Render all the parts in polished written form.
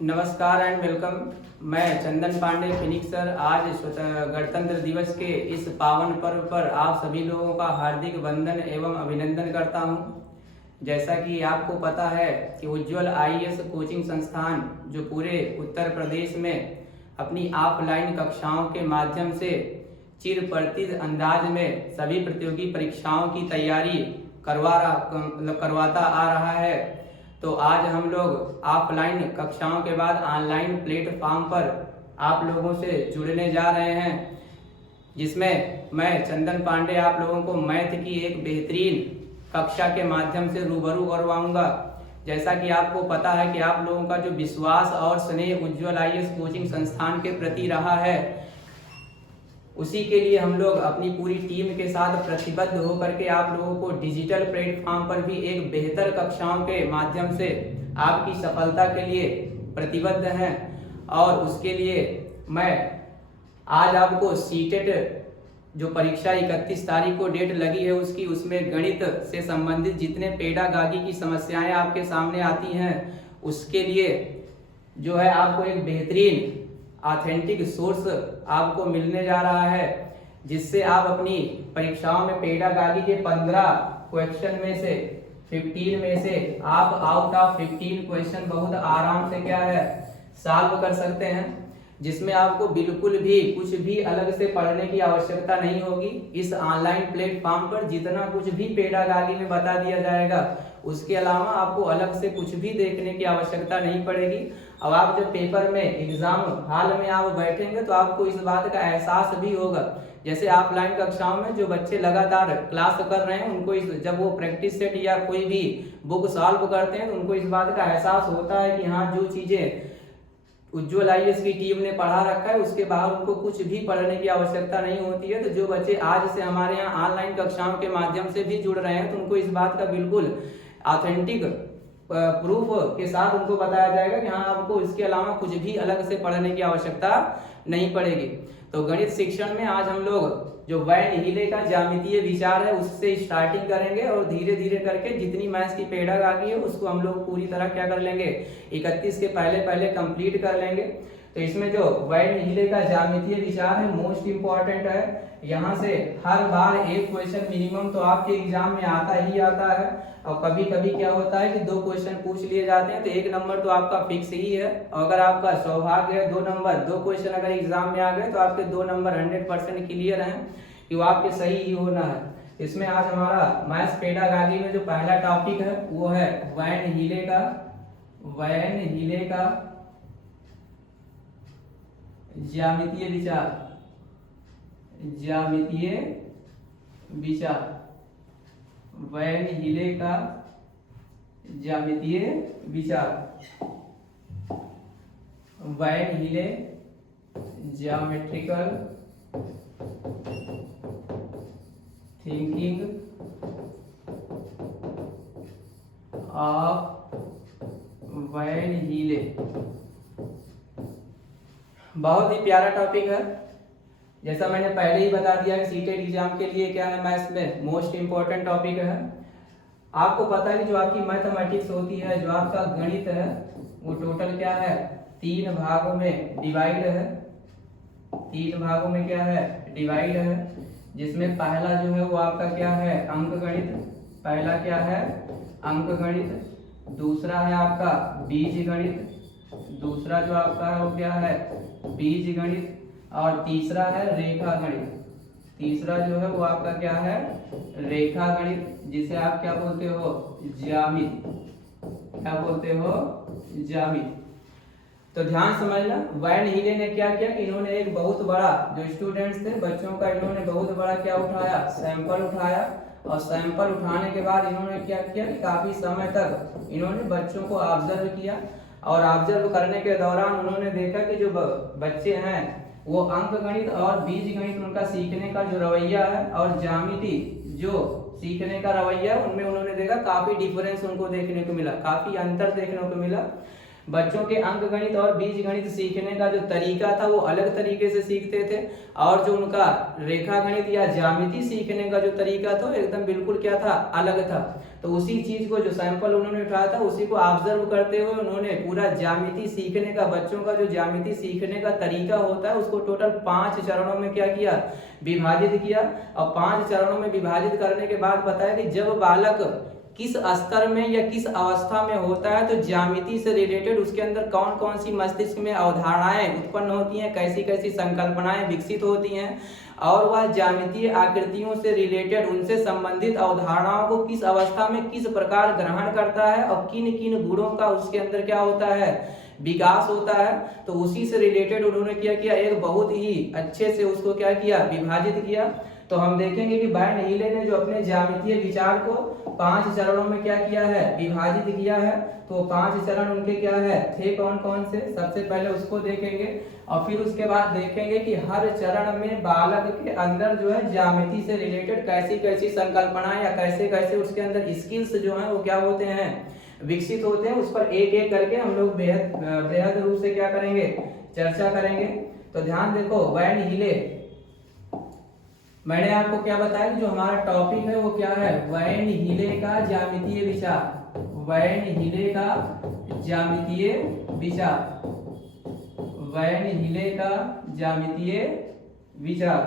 नमस्कार and welcome. मैं चंदन Pandey Phoenix sir आज गणतंत्र दिवस के इस पावन पर्व पर आप सभी लोगों का हार्दिक वंदन एवं अभिनंदन करता हूं। जैसा कि आपको पता है कि उज्ज्वल आईएएस कोचिंग संस्थान जो पूरे उत्तर प्रदेश में अपनी ऑफलाइन कक्षाओं के माध्यम से चिरपरिचित अंदाज में सभी प्रतियोगी परीक्षाओं की तैयारी करवाता आ रहा है, तो आज हम लोग ऑफलाइन कक्षाओं के बाद ऑनलाइन प्लेटफॉर्म पर आप लोगों से जुड़ने जा रहे हैं, जिसमें मैं चंदन पांडे आप लोगों को मैथ की एक बेहतरीन कक्षा के माध्यम से रूबरू करवाऊंगा। जैसा कि आपको पता है कि आप लोगों का जो विश्वास और स्नेह उज्ज्वल आईएएस कोचिंग संस्थान के प्रति रहा है, उसी के लिए हम लोग अपनी पूरी टीम के साथ प्रतिबद्ध होकर के आप लोगों को डिजिटल प्लेटफॉर्म पर भी एक बेहतर कक्षाओं के माध्यम से आपकी सफलता के लिए प्रतिबद्ध हैं। और उसके लिए मैं आज आपको सीटेट जो परीक्षा 31 तारीख को डेट लगी है उसमें गणित से संबंधित जितने पेडागागी की समस्याएं आपके सामने आती हैं, उसके लिए जो है आपको एक बेहतरीन ऑथेंटिक सोर्स आपको मिलने जा रहा है, जिससे आप अपनी परीक्षाओं में पेडागागी के 15 क्वेश्चन में से 15 में से आप आउट ऑफ 15 क्वेश्चन बहुत आराम से क्या है सॉल्व कर सकते हैं, जिसमें आपको बिल्कुल भी कुछ भी अलग से पढ़ने की आवश्यकता नहीं होगी। इस ऑनलाइन प्लेटफॉर्म पर जितना कुछ भी पेडागागी में बता दिया जाएगा, उसके अलावा आपको अलग से कुछ भी देखने की आवश्यकता नहीं पड़ेगी। अब आप जब पेपर में एग्जाम हॉल में आप बैठेंगे तो आपको इस बात का एहसास भी होगा, जैसे ऑफलाइन कक्षाओं में जो बच्चे लगातार क्लास कर रहे हैं उनको जब वो प्रैक्टिस सेट या कोई भी बुक सॉल्व करते हैं तो उनको इस बात का एहसास होता है कि हाँ, जो चीजें उज्ज्वल आईएएस की टीम ने पढ़ा रखा है उसके बाहर उनको कुछ भी पढ़ने की आवश्यकता नहीं होती है। तो जो बच्चे आज से हमारे यहाँ ऑनलाइन कक्षाओं के माध्यम से भी जुड़ रहे हैं तो उनको इस बात का बिल्कुल ऑथेंटिक प्रूफ के साथ उनको बताया जाएगा कि हाँ, आपको इसके अलावा कुछ भी अलग से पढ़ने की आवश्यकता नहीं पड़ेगी। तो गणित शिक्षण में आज हम लोग जो वैन हीले का ज्यामितीय विचार है उससे स्टार्टिंग करेंगे और धीरे धीरे करके जितनी मैथ्स की पेडागागी है उसको हम लोग पूरी तरह क्या कर लेंगे 31 के पहले कंप्लीट कर लेंगे। तो इसमें जो वैन हीले का ज्यामितीय विचार है मोस्ट इंपॉर्टेंट है। यहाँ से हर बार एक क्वेश्चन मिनिमम तो आपके एग्जाम में आता ही आता है, और कभी कभी क्या होता है कि 2 क्वेश्चन पूछ लिए जाते हैं तो 1 नंबर तो आपका फिक्स ही है। और अगर आपका सौभाग्य है 2 नंबर 2 क्वेश्चन अगर एग्जाम में आ गए तो आपके 2 नंबर 100% क्लियर हैं कि वो आपके सही ही होना है। इसमें आज हमारा मैथ्स पेडागागी में जो पहला टॉपिक है वो है वैन हीले का ज्यामितीय विचार वैन हीले का ज्यामितीय विचार, van Hiele geometrical thinking of van Hiele. बहुत ही प्यारा टॉपिक है। जैसा मैंने पहले ही बता दिया कि सीटेट एग्जाम के लिए क्या है मैथ्स में मोस्ट इंपॉर्टेंट टॉपिक है। आपको पता है कि जो आपकी मैथमेटिक्स होती है, जो आपका गणित है, वो टोटल क्या है 3 भागों में डिवाइड है। 3 भागों में क्या है डिवाइड है, जिसमें पहला जो है वो आपका क्या है अंक गणित। पहला क्या है अंक गणित, दूसरा है आपका बीज गणित, दूसरा जो आपका है वो क्या है बीज गणित, और तीसरा है रेखा गणित। तीसरा जो है वो आपका क्या है रेखा गणित, जिसे आप क्या बोलते हो ज्यामिति। क्या बोलते हो ज्यामिति। तो ध्यान समझना, वैन हीले ने क्या किया कि इन्होंने एक बहुत बड़ा जो स्टूडेंट्स थे बच्चों का, इन्होंने बहुत बड़ा क्या उठाया सैंपल उठाया, और सैंपल उठाने के बाद इन्होंने क्या किया कि काफी समय तक इन्होंने बच्चों को ऑब्जर्व किया, और ऑब्जर्व करने के दौरान उन्होंने देखा कि जो बच्चे हैं वो अंक गणित और बीज गणित उनका सीखने का जो रवैया है और ज्यामिति जो सीखने का रवैया है उनमें उन्होंने देखा काफी डिफरेंस उनको देखने को मिला, काफी अंतर देखने को मिला। बच्चों के अंक गणित और बीज गणित सीखने का जो तरीका था वो अलग तरीके से सीखते थे, और जो उनका रेखा गणित या ज्यामिति सीखने का जो तरीका था एकदम बिल्कुल क्या था अलग था। तो उसी चीज को जो सैंपल उन्होंने उठाया था उसी को ऑब्जर्व करते हुए उन्होंने पूरा ज्यामिति सीखने का, बच्चों का जो ज्यामिति सीखने का तरीका होता है उसको टोटल 5 चरणों में क्या किया, विभाजित किया। और 5 चरणों में विभाजित करने के बाद बताया कि जब बालक किस स्तर में या किस अवस्था में होता है तो ज्यामिति से रिलेटेड उसके अंदर कौन कौन सी मस्तिष्क में अवधारणाएं उत्पन्न होती हैं, कैसी कैसी संकल्पनाएं विकसित होती हैं, और वह ज्यामितीय आकृतियों से रिलेटेड उनसे संबंधित अवधारणाओं को किस अवस्था में किस प्रकार ग्रहण करता है और किन किन गुणों का उसके अंदर क्या होता है, विकास होता है। तो उसी से रिलेटेड उन्होंने क्या किया, एक बहुत ही अच्छे से उसको क्या किया, विभाजित किया। तो हम देखेंगे कि वैन हीले ने जो अपने ज्यामितीय विचार को 5 चरणों में क्या किया है, विभाजित किया है। तो 5 चरण उनके क्या है, थे कौन कौन से, सबसे पहले उसको देखेंगे और फिर उसके बाद देखेंगे कि हर चरण में बालक के अंदर जो है ज्यामिति से रिलेटेड कैसी कैसी संकल्पनाएं या कैसे कैसे उसके अंदर स्किल्स जो हैं वो क्या होते हैं, विकसित होते हैं। उस पर एक एक करके हम लोग बेहद रूप से क्या करेंगे, चर्चा करेंगे। तो ध्यान देखो, वैन हीले, मैंने आपको क्या बताया कि जो हमारा टॉपिक है वो क्या है, वैन हीले का ज्यामितीय विचार, वैन हीले का ज्यामितीय विचार, वैन हीले का ज्यामितीय विचार,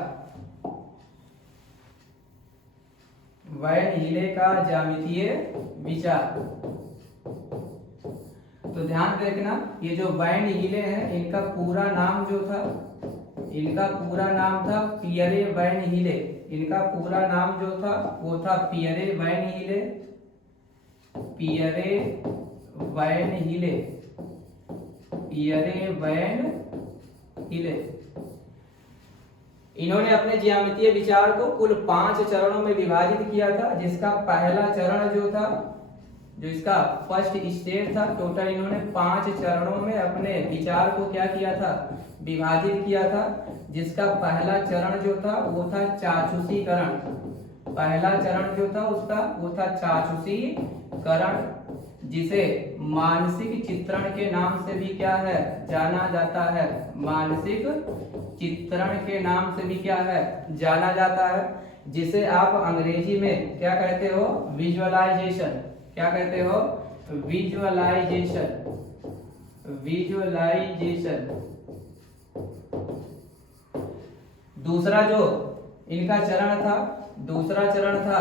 वैन हीले का ज्यामितीय विचार। तो ध्यान देखना, ये जो वैन हीले हैं इनका पूरा नाम जो था, इनका पूरा नाम था पियरे वैन हीले। इनका पूरा नाम जो था वो था Pierre van Hiele, Pierre van Hiele, Pierre van Hiele. इन्होंने अपने ज्यामितीय विचार को कुल 5 चरणों में विभाजित किया था, जिसका पहला चरण जो था, जो इसका फर्स्ट स्टेज था, टोटल इन्होंने 5 चरणों में अपने विचार को क्या किया था, विभाजित किया था। जिसका पहला चरण जो था वो था चाक्षुषीकरण। पहला चरण जो था उसका वो था चाक्षुषीकरण, जिसे मानसिक चित्रण के नाम से भी क्या है, जाना जाता है। मानसिक चित्रण के नाम से भी क्या है, जाना जाता है, जिसे आप अंग्रेजी में क्या कहते हो, विजुअलाइजेशन। क्या कहते हो, विजुअलाइजेशन, विजुअलाइजेशन। दूसरा जो इनका चरण था, दूसरा चरण था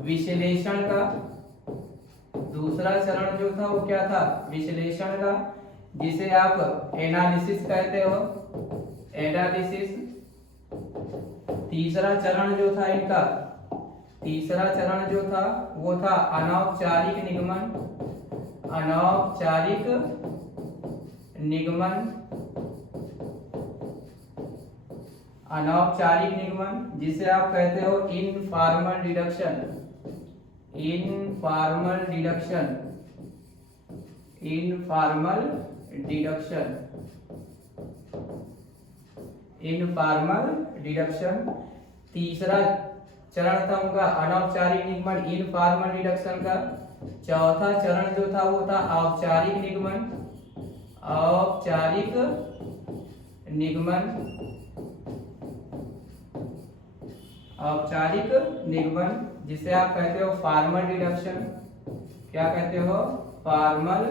विश्लेषण का। दूसरा चरण जो था वो क्या था, विश्लेषण का, जिसे आप एनालिसिस कहते हो, एनालिसिस। तीसरा चरण जो था इनका, तीसरा चरण जो था वो था अनौपचारिक निगमन, अनौपचारिक निगमन, अनौपचारिक निगमन, जिसे आप कहते हो informal deduction, informal deduction, informal deduction, informal deduction. तीसरा चरण था उनका अनौपचारिक निगमन, इनफॉर्मल डिडक्शन का। चौथा चरण जो था वो था औपचारिक निगमन, औपचारिक निगमन, औपचारिक निगमन, जिसे आप कहते हो फॉर्मल डिडक्शन। क्या कहते हो, फॉर्मल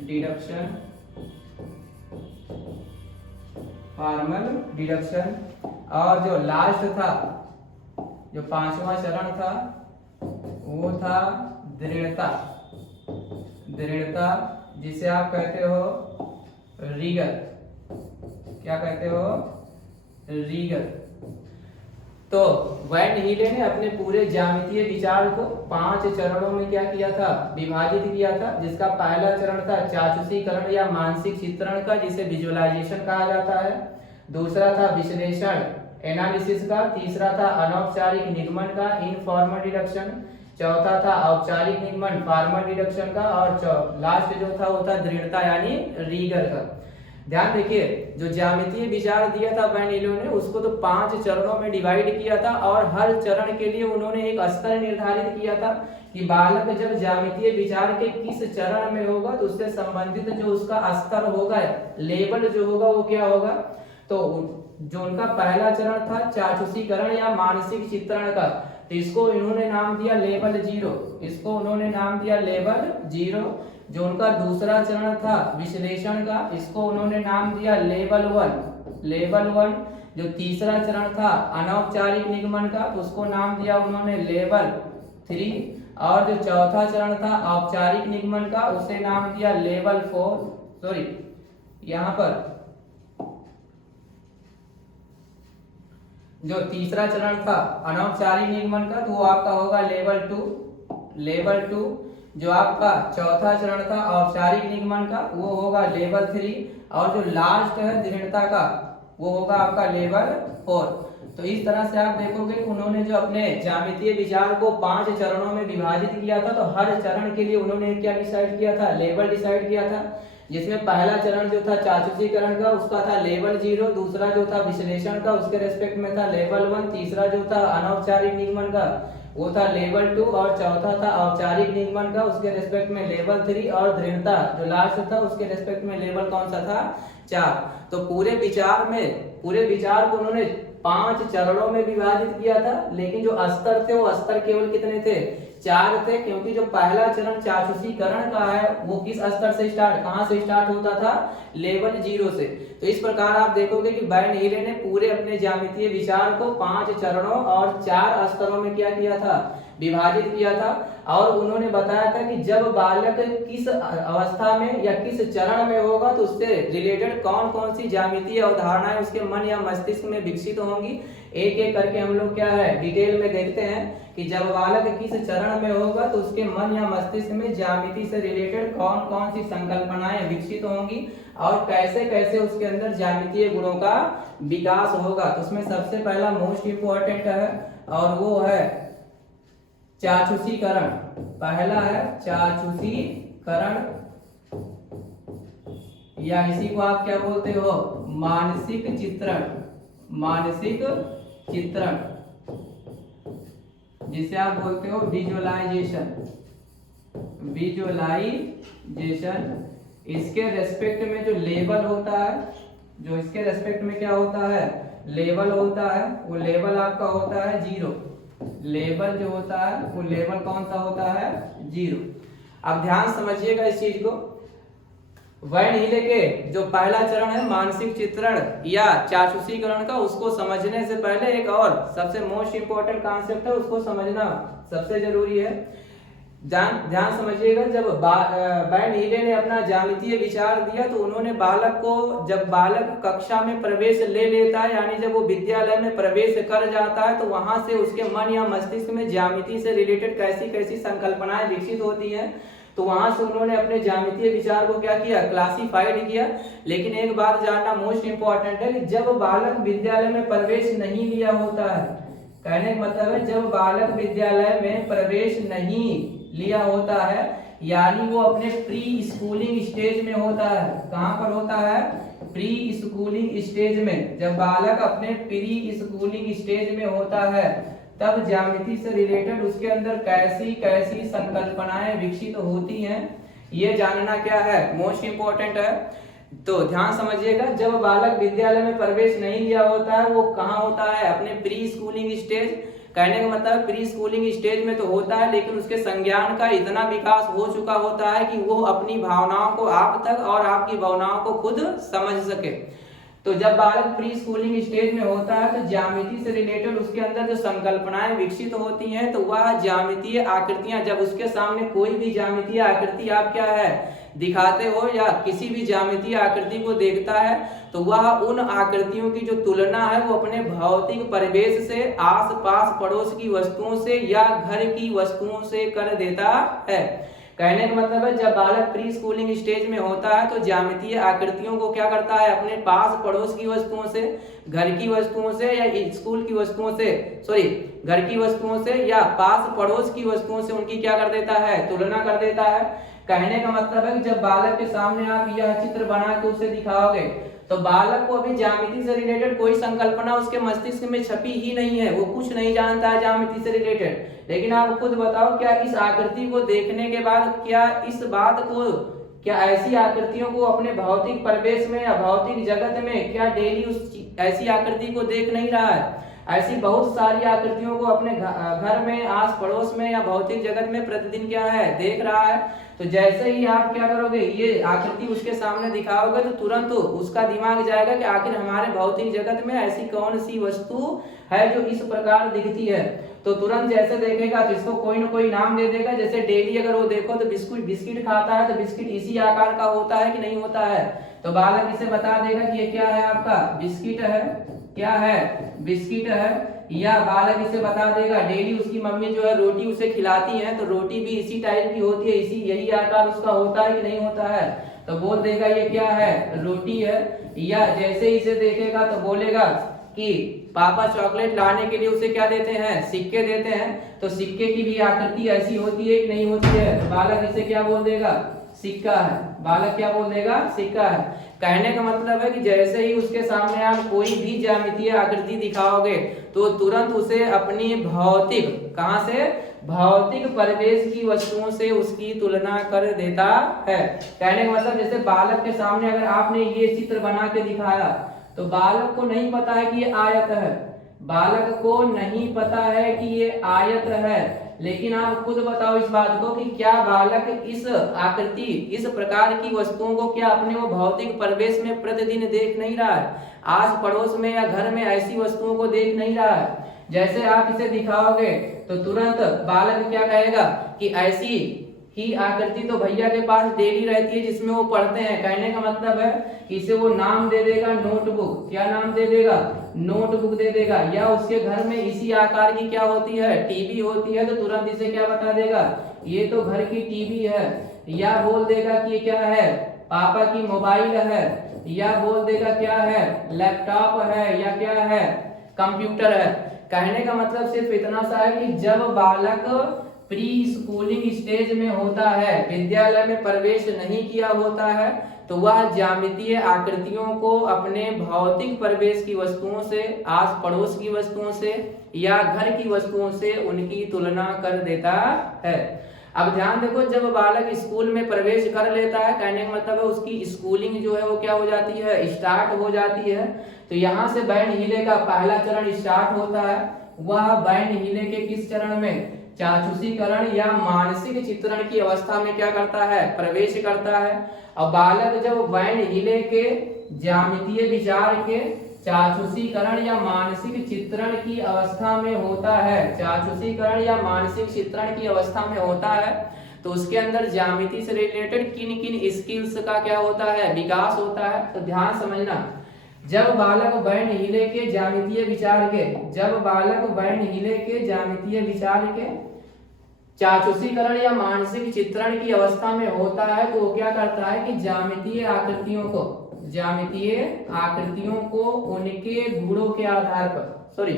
डिडक्शन, फॉर्मल डिडक्शन। और जो लास्ट था, जो 5वां चरण था वो था दृढ़ता, दृढ़ता, जिसे आप कहते हो रीगर। क्या कहते हो, रीगर। तो वैन हीले ने अपने पूरे ज्यामितीय विचार को 5 चरणों में क्या किया था, विभाजित किया था। जिसका पहला चरण था चाक्षुषीकरण या मानसिक चित्रण का, जिसे विजुअलाइजेशन कहा जाता है। दूसरा था विश्लेषण, एनालिसिस का। तीसरा था अनौपचारिक निगमन का, इनफॉर्मल डिडक्शन। चौथा था औपचारिक निगमन, फॉर्मल डिडक्शन का। और लास्ट जो था वो था दृढ़ता यानी रीगर का। ध्यान देखिए, जो ज्यामितीय विचार दिया था वैन हीले ने, उसको तो 5 चरणों में डिवाइड किया था और हर चरण के लिए उन्होंने एक स्तर निर्धारित किया था कि बालक जब ज्यामितीय विचार के किस चरण में होगा तो उससे संबंधित जो उसका स्तर होगा, लेवल जो होगा वो क्या होगा। तो जो उनका पहला चरण था चाक्षुषीकरण या मानसिक चित्रण का, तो इसको इन्होंने नाम दिया लेवल 0, इसको उन्होंने नाम दिया लेवल 0। जो उनका दूसरा चरण था विश्लेषण का, इसको उन्होंने नाम दिया लेवल 1, लेवल 1। जो तीसरा चरण था अनौपचारिक निगमन का, उसको नाम दिया उन्होंने लेवल 3। और जो चौथा चरण था औपचारिक निगमन का, उसे नाम दिया लेवल 4। सॉरी, यहाँ पर जो तीसरा चरण था अनौपचारिक निगमन का, तो वो आपका होगा लेवल 2, लेवल 2। जो आपका चौथा चरण था औपचारिक निगमन का, वो होगा लेवल 3। और जो लास्ट है दृढ़ता का, वो होगा आपका लेवल 4। तो इस तरह से आप देखोगे कि उन्होंने जो अपने ज्यामितीय विचार को 5 चरणों में विभाजित किया था, तो हर चरण के लिए उन्होंने क्या डिसाइड किया था, लेवल डिसाइड किया था। जिसमें पहला चरण जो था चाक्षुषीकरण का, उसका था लेवल 0। दूसरा जो था विश्लेषण का, उसके रेस्पेक्ट में था लेवल 1। तीसरा जो था अनौपचारिक निगमन का, वो था लेवल 2। और चौथा था औपचारिक निगमन का, उसके रेस्पेक्ट में लेवल 3। और दृढ़ता जो लास्ट था, उसके रेस्पेक्ट में लेवल कौन सा था, 4। तो पूरे विचार को उन्होंने 5 चरणों में विभाजित किया था। लेकिन जो स्तर थे, वो स्तर केवल कितने थे, 4 थे। क्योंकि जो पहला चरण चाक्षुषीकरण का है, वो किस स्तर से स्टार्ट, कहां से स्टार्ट होता था, लेवल 0 से। तो इस प्रकार आप देखोगे कि बर्न हीरे ने पूरे अपने ज्यामितीय विचार को 5 चरणों और 4 स्तरों में क्या किया था, विभाजित किया था। और उन्होंने बताया था कि जब बालक किस अवस्था में या किस चरण में होगा, तो उससे रिलेटेड कौन कौन सी ज्यामितीय अवधारणाएं उसके मन या मस्तिष्क में विकसित होंगी। एक एक करके हम लोग क्या है डिटेल में देखते हैं कि जब बालक किस चरण में होगा, तो उसके मन या मस्तिष्क में ज्यामिति से रिलेटेड कौन कौन सी संकल्पनाएं विकसित होंगी और कैसे कैसे उसके अंदर ज्यामितीय गुणों का विकास होगा। तो उसमें सबसे पहला मोस्ट इंपॉर्टेंट है, और वो है चाक्षुषीकरण। पहला है चाक्षुषीकरण, या इसी को आप क्या बोलते हो, मानसिक चित्रण, मानसिक चित्रण, जिसे आप बोलते हो विजुअलाइजेशन, विजुअलाइजेशन। इसके रेस्पेक्ट में जो लेवल होता है, जो इसके रेस्पेक्ट में क्या होता है, लेवल होता है, वो लेवल आपका होता है 0। लेवल जो होता है, वो लेवल कौन सा होता है, 0। अब ध्यान समझिएगा इस चीज को। वर्न हीले के जो पहला चरण है मानसिक चित्रण या चाक्षुषीकरण का, उसको समझने से पहले एक और सबसे मोस्ट इंपॉर्टेंट कॉन्सेप्ट है, उसको समझना सबसे जरूरी है। ध्यान समझिएगा। जब वर्न हीले ने अपना ज्यामितीय विचार दिया, तो उन्होंने बालक को, जब बालक कक्षा में प्रवेश ले लेता है, यानी जब वो विद्यालय में प्रवेश कर जाता है, तो वहां से उसके मन या मस्तिष्क में ज्यामिति से रिलेटेड कैसी कैसी संकल्पनाएं विकसित होती हैं। तो वहां से उन्होंने अपने ज्यामितीय विचार को क्या किया, क्लासिफाइड किया। लेकिन एक बात जानना मोस्ट इंपॉर्टेंट है कि जब बालक विद्यालय में प्रवेश नहीं लिया होता है, कहने का मतलब है जब बालक विद्यालय में प्रवेश नहीं लिया होता है, यानी वो अपने प्री स्कूलिंग स्टेज में होता है। कहां पर होता है, प्री स्कूलिंग स्टेज में। जब बालक अपने प्री स्कूलिंग स्टेज में होता है, तब ज्यामिति से रिलेटेड उसके अंदर कैसी कैसी संकल्पनाएं विकसित होती हैं, ये जानना क्या है, मोस्ट इंपॉर्टेंट है। तो ध्यान समझिएगा, जब बालक विद्यालय में प्रवेश नहीं लिया होता है, वो कहाँ होता है, अपने प्री स्कूलिंग स्टेज। कहने का मतलब प्री स्कूलिंग स्टेज में तो होता है, लेकिन उसके संज्ञान का इतना विकास हो चुका होता है कि वो अपनी भावनाओं को आप तक और आपकी भावनाओं को खुद समझ सके। तो जब बालक प्री स्कूलिंग स्टेज में होता है, तो ज्यामिति से रिलेटेड उसके अंदर जो संकल्पनाएं विकसित होती हैं, तो वह ज्यामितीय आकृतियां, जब उसके सामने कोई भी ज्यामितीय आकृति आप क्या है दिखाते हो, या किसी भी ज्यामितीय आकृति को देखता है, तो वह उन आकृतियों की जो तुलना है, वो अपने भौतिक परिवेश से, आस-पास पड़ोस की वस्तुओं से या घर की वस्तुओं से कर देता है। कहने का मतलब है जब बालक प्री स्कूलिंग स्टेज में होता है, तो ज्यामितीय आकृतियों को क्या करता है, अपने पास पड़ोस की वस्तुओं से, घर की वस्तुओं से या स्कूल की वस्तुओं से, घर की वस्तुओं से या पास पड़ोस की वस्तुओं से उनकी क्या कर देता है, तुलना कर देता है। कहने का मतलब है कि जब बालक के सामने आप यह चित्र बना के उसे दिखाओगे, तो बालक को अभी ज्यामिति से रिलेटेड कोई संकल्पना उसके मस्तिष्क में छपी ही नहीं है, वो कुछ नहीं जानता है ज्यामिति से रिलेटेड। लेकिन आप खुद बताओ, क्या इस आकृति को देखने के बाद, क्या इस बात को, क्या ऐसी आकृतियों को अपने भौतिक परिवेश में या भौतिक जगत में क्या डेली उस ऐसी आकृति को देख नहीं रहा है? ऐसी बहुत सारी आकृतियों को अपने घर में, आस पड़ोस में या भौतिक जगत में प्रतिदिन क्या है, देख रहा है। तो जैसे ही आप क्या करोगे, ये आकृति उसके सामने दिखाओगे तो तुरंत उसका दिमाग जाएगा कि आखिर हमारे भौतिक जगत में ऐसी कौन सी वस्तु है जो इस प्रकार दिखती है। तो तुरंत जैसे देखेगा तो इसको कोई ना कोई नाम दे देगा। जैसे डेली अगर वो देखो तो बिस्किट खाता है तो बिस्किट इसी आकार का होता है कि नहीं होता है, तो बालक इसे बता देगा कि ये क्या है, आपका बिस्किट है। क्या है, बिस्किट है। या बालक इसे बता देगा, डेली उसकी मम्मी जो है रोटी उसे खिलाती है तो रोटी भी इसी टाइप की होती है, इसी यही आकार उसका होता है कि नहीं होता है, तो बोल देगा ये क्या है, रोटी है। या जैसे ही इसे देखेगा तो बोलेगा कि पापा चॉकलेट लाने के लिए उसे क्या देते हैं, सिक्के देते हैं, तो सिक्के की भी आकृति ऐसी होती है कि नहीं होती है, तो बालक इसे क्या बोल देगा, सिक्का है। बालक क्या बोल देगा, सिक्का है। कहने का मतलब है कि जैसे ही उसके सामने आप कोई भी ज्यामितीय आकृति दिखाओगे तो तुरंत उसे अपनी भौतिक, कहां से, भौतिक परिवेश की वस्तुओं से उसकी तुलना कर देता है। कहने का मतलब जैसे बालक के सामने अगर आपने ये चित्र बना के दिखाया तो बालक को नहीं पता है कि ये आयत है, बालक को नहीं पता है कि ये आयत है, लेकिन आप खुद बताओ इस बात को कि क्या बालक इस आकृति, इस प्रकार की वस्तुओं को क्या अपने वो भौतिक परिवेश में प्रतिदिन देख नहीं रहा है, आस पड़ोस में या घर में ऐसी वस्तुओं को देख नहीं रहा है। जैसे आप इसे दिखाओगे तो तुरंत बालक क्या कहेगा कि ऐसी ही आकृति तो भैया के पास डेली रहती है जिसमें वो पढ़ते हैं। कहने का मतलब है कि इसे वो नाम दे देगा नोटबुक। क्या नाम दे देगा, नोटबुक दे देगा। या उसके घर में इसी आकार की क्या होती है, टीवी होती है, तो तुरंत इसे क्या बता देगा, ये तो घर की टीवी है। या बोल देगा कि क्या है, पापा की मोबाइल है। या बोल देगा क्या है, लैपटॉप है, या क्या है, कंप्यूटर है। कहने का मतलब सिर्फ इतना सा है कि जब बालक प्री स्कूलिंग स्टेज में होता है, विद्यालय में प्रवेश नहीं किया होता है, तो वह ज्यामितीय आकृतियों को अपने भौतिक परिवेश की वस्तुओं से, आस पड़ोस की वस्तुओं से या घर की वस्तुओं से उनकी तुलना कर देता है। अब ध्यान देखो, जब बालक स्कूल में प्रवेश कर लेता है, कहने का मतलब है उसकी स्कूलिंग जो है वो क्या हो जाती है, स्टार्ट हो जाती है। तो यहाँ से बैंड हिले का पहला चरण स्टार्ट होता है। वह बैंड हिले के किस चरण में, चाक्षुषीकरण या मानसिक चित्रण की अवस्था में क्या करता है, प्रवेश करता है। और बालक जब बैंड हिले के ज्यामितीय विचार के चाक्षुषीकरण या मानसिक चित्रण की अवस्था में होता है, चाक्षुषीकरण या मानसिक चित्रण की अवस्था में होता है, तो उसके अंदर ज्यामिति से रिलेटेड किन किन स्किल्स का क्या होता है, विकास होता है। तो ध्यान समझना, जब बालक बैंड हिले के ज्यामितीय विचार के, जब बालक बैंड हिले के ज्यामितीय विचार के चाक्षुषीकरण या मानसिक चित्रण की अवस्था में होता है, तो वो क्या करता है कि ज्यामितीय आकृतियों को, ज्यामितीय आकृतियों को उनके गुणों के आधार पर,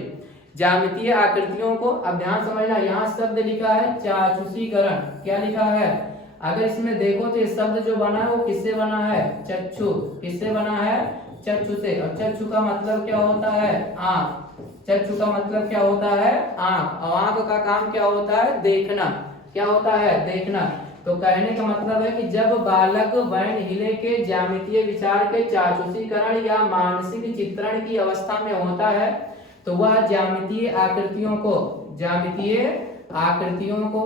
ज्यामितीय आकृतियों को, अब ध्यान समझना, यहाँ शब्द लिखा है चाक्षुषीकरण। क्या लिखा है, अगर इसमें देखो तो ये शब्द जो बना है वो किससे बना है, चक्षु। किससे बना है, चक्षु से। और चक्षु का मतलब क्या होता है, आंख। चक्षु का मतलब क्या होता है, आंख। और आंख का काम क्या होता है, देखना। क्या होता है, देखना। तो कहने का मतलब है कि जब बालक बैंड हिले के ज्यामितीय विचार के चाक्षुषीकरण या मानसिक चित्रण की अवस्था में होता है, तो वह ज्यामितीय आकृतियों को, ज्यामितीय आकृतियों को,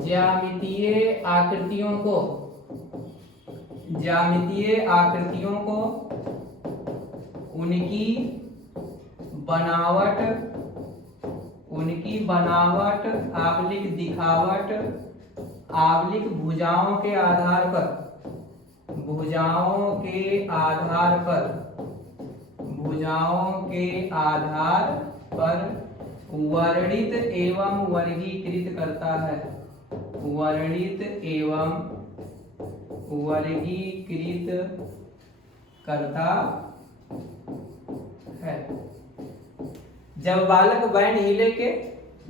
ज्यामितीय आकृतियों को, ज्यामितीय आकृतियों को उनकी बनावट, उनकी बनावट आवलिक दिखावट, आवलिक भुजाओं के आधार पर, भुजाओं के आधार पर, भुजाओं के आधार पर वर्णित एवं वर्गीकृत करता है, वर्णित एवं वर्गीकृत करता है। जब बालक बैंड हिले के